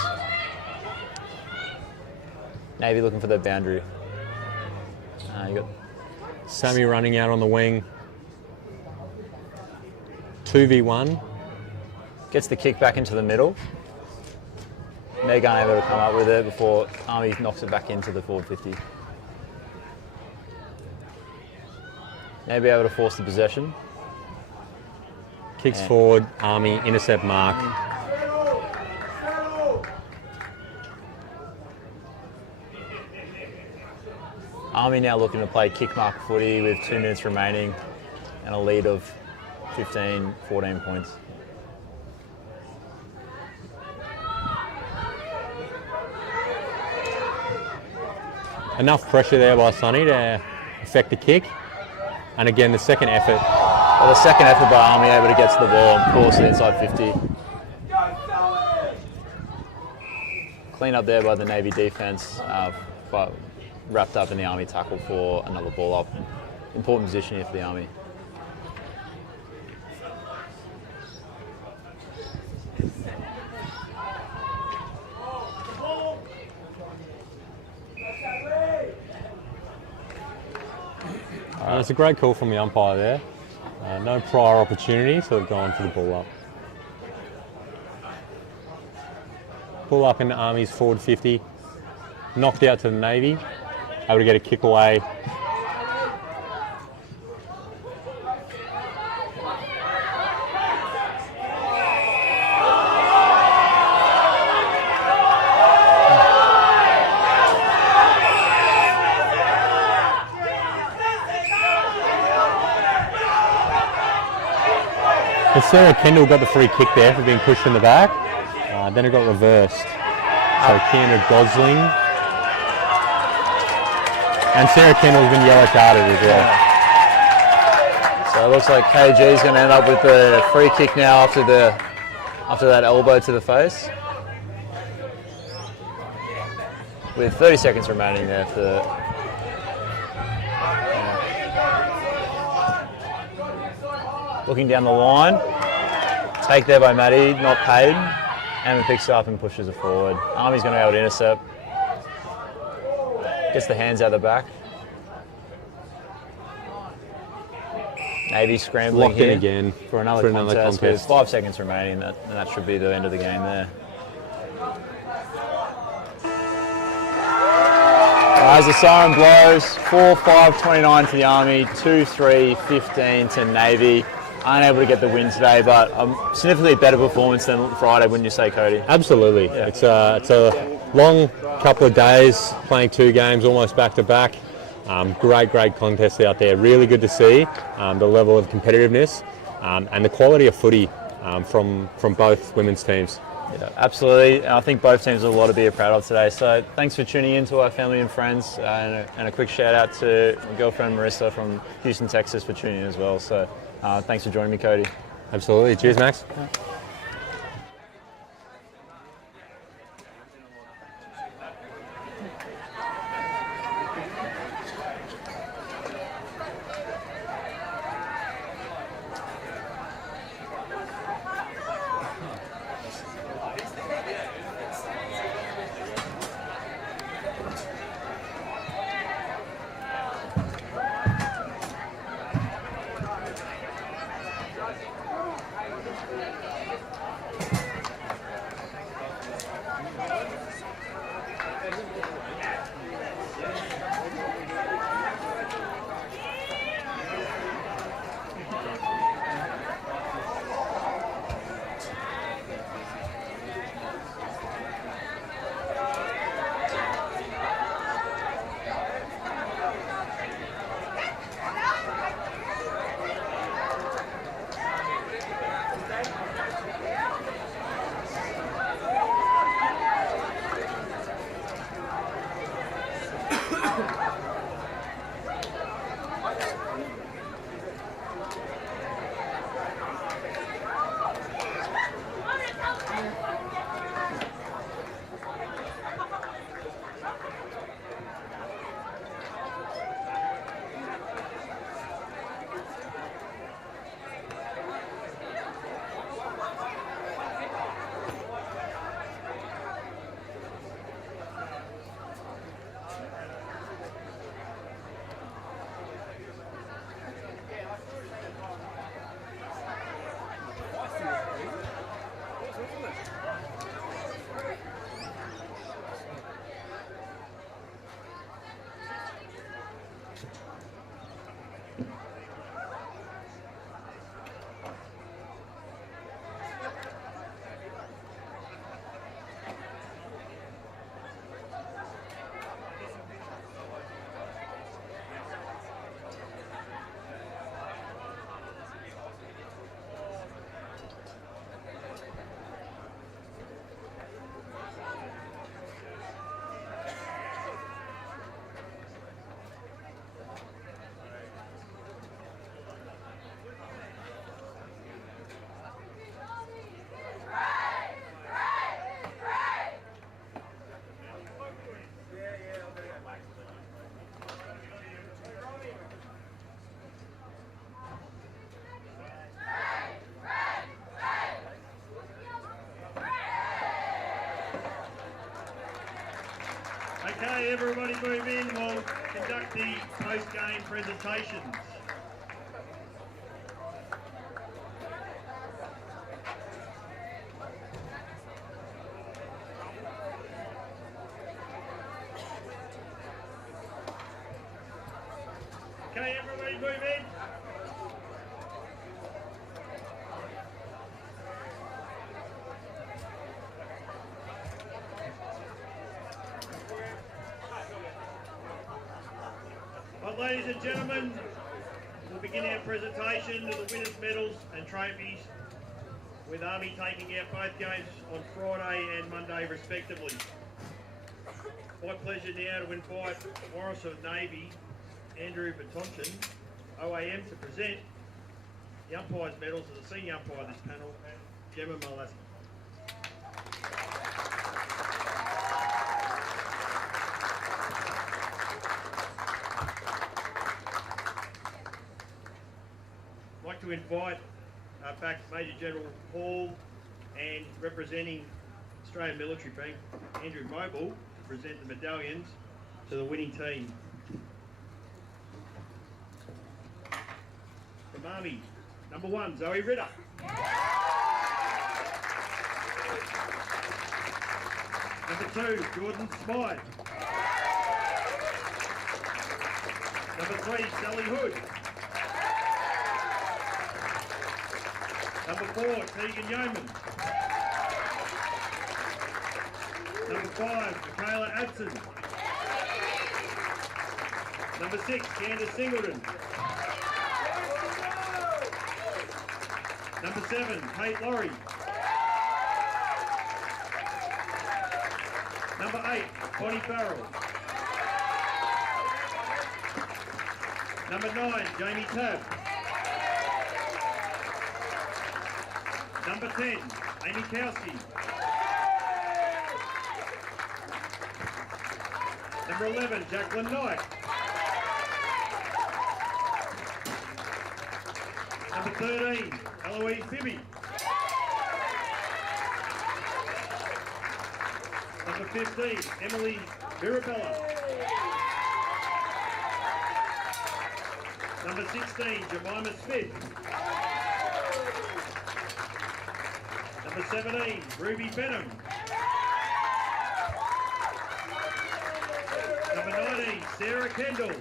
Navy looking for their boundary. You got Sammy running out on the wing. 2v1. Gets the kick back into the middle. Meg unable to come up with it before Army knocks it back into the forward 50. Maybe able to force the possession. Kicks forward, Army, intercept mark. Army now looking to play kick mark footy with 2 minutes remaining and a lead of 15, 14 points. Enough pressure there by Sonny to affect the kick. And again, the second effort. Well, the second effort by Army able to get to the ball and force it inside 50. Clean up there by the Navy defence, but wrapped up in the Army tackle for another ball up. Important position here for the Army. It's a great call from the umpire there. No prior opportunity, so they've gone for the ball up. Ball up into Army's forward 50. Knocked out to the Navy. Able to get a kick away. And Sarah Kendall got the free kick there for being pushed in the back. Then it got reversed. So Kiana Gosling. And Sarah Kendall's been yellow carded as well. So it looks like KG is going to end up with the free kick now after that elbow to the face. With 30 seconds remaining there for looking down the line. Take there by Maddie, not paid. Emma picks it up and pushes it forward. Army's going to be able to intercept. Gets the hands out the back. Navy scrambling Locked here in again for another contest with 5 seconds remaining, and that should be the end of the game there. As the siren blows, 4-5-29 to the Army, 2-3-15 to Navy. Unable to get the win today, but a significantly better performance than Friday, wouldn't you say, Cody? Absolutely. Yeah. It's a long couple of days, playing 2 games almost back to back. Great contests out there. Really good to see the level of competitiveness and the quality of footy from both women's teams. Yeah, absolutely. I think both teams have a lot to be proud of today. So thanks for tuning in to our family and friends, and a quick shout out to my girlfriend Marissa from Houston, Texas, for tuning in as well. So thanks for joining me, Cody. Absolutely. Cheers, Max. Okay, everybody move in. We'll conduct the post-game presentations. Okay, everybody move in. Well, ladies and gentlemen, we'll begin our presentation of the winners' medals and trophies, with Army taking out both games on Friday and Monday respectively. My pleasure now to invite Morris of Navy, Andrew Batonchen, OAM, to present the umpires' medals of the senior umpire of this panel, Gemma Malaski. I'd like to invite back Major General Hall and representing Australian Military Bank, Andrew Mobile, to present the medallions to the winning team. From Army, number 1, Zoe Ritter. Number 2, Jordan Smythe. Number 3, Sally Hood. Number 4, Tegan Yeoman. Number 5, Michaela Adson. Number 6, Candace Singleton. Number 7, Kate Laurie. Number 8, Bonnie Farrell. Number 9, Jamie Tabb. Number 10, Amy Kowski. Number 11, Jacqueline Knight. Number 13, Eloise Bibby. Number 15, Emily Mirabella. Number 16, Jemima Smith. Number 17, Ruby Benham. Number 19, Sarah Kendall.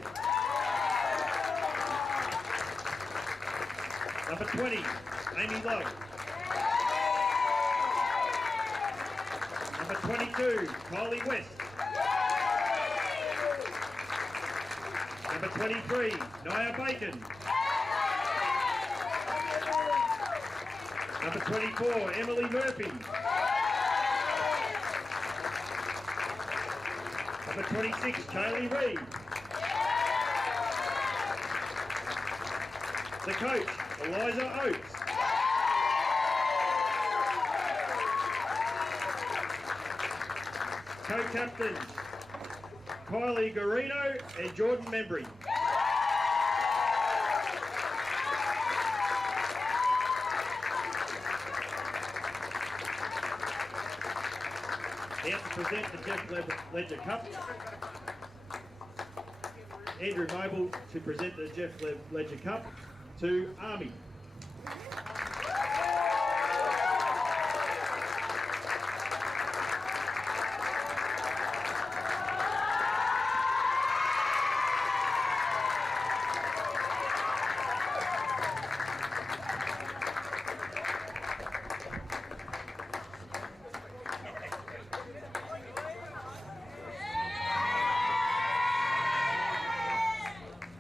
Number 20, Amy Love. Number 22, Kylie West. Number 23, Nia Bacon. Number 24, Emily Murphy. Number 26, Kaylee Reid. The coach, Eliza Oates. Co-captains, Kylie Garino and Jordan Membry. Now to present the Jeff Ledger Cup. Andrew Mobile to present the Jeff Ledger Cup to Army.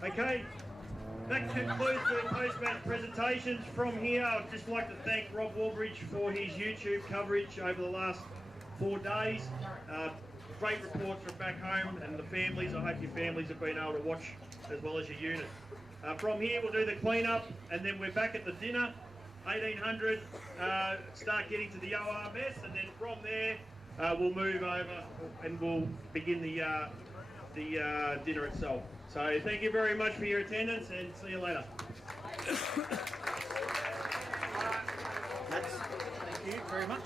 Okay, that concludes the post-match presentations. From here, I'd just like to thank Rob Warbridge for his YouTube coverage over the last 4 days. Great reports from back home and the families. I hope your families have been able to watch as well as your unit. From here, we'll do the clean-up, and then we're back at the dinner, 1800, start getting to the ORMS, and then from there, we'll move over and we'll begin the dinner itself. So thank you very much for your attendance, and see you later. Thank you very much.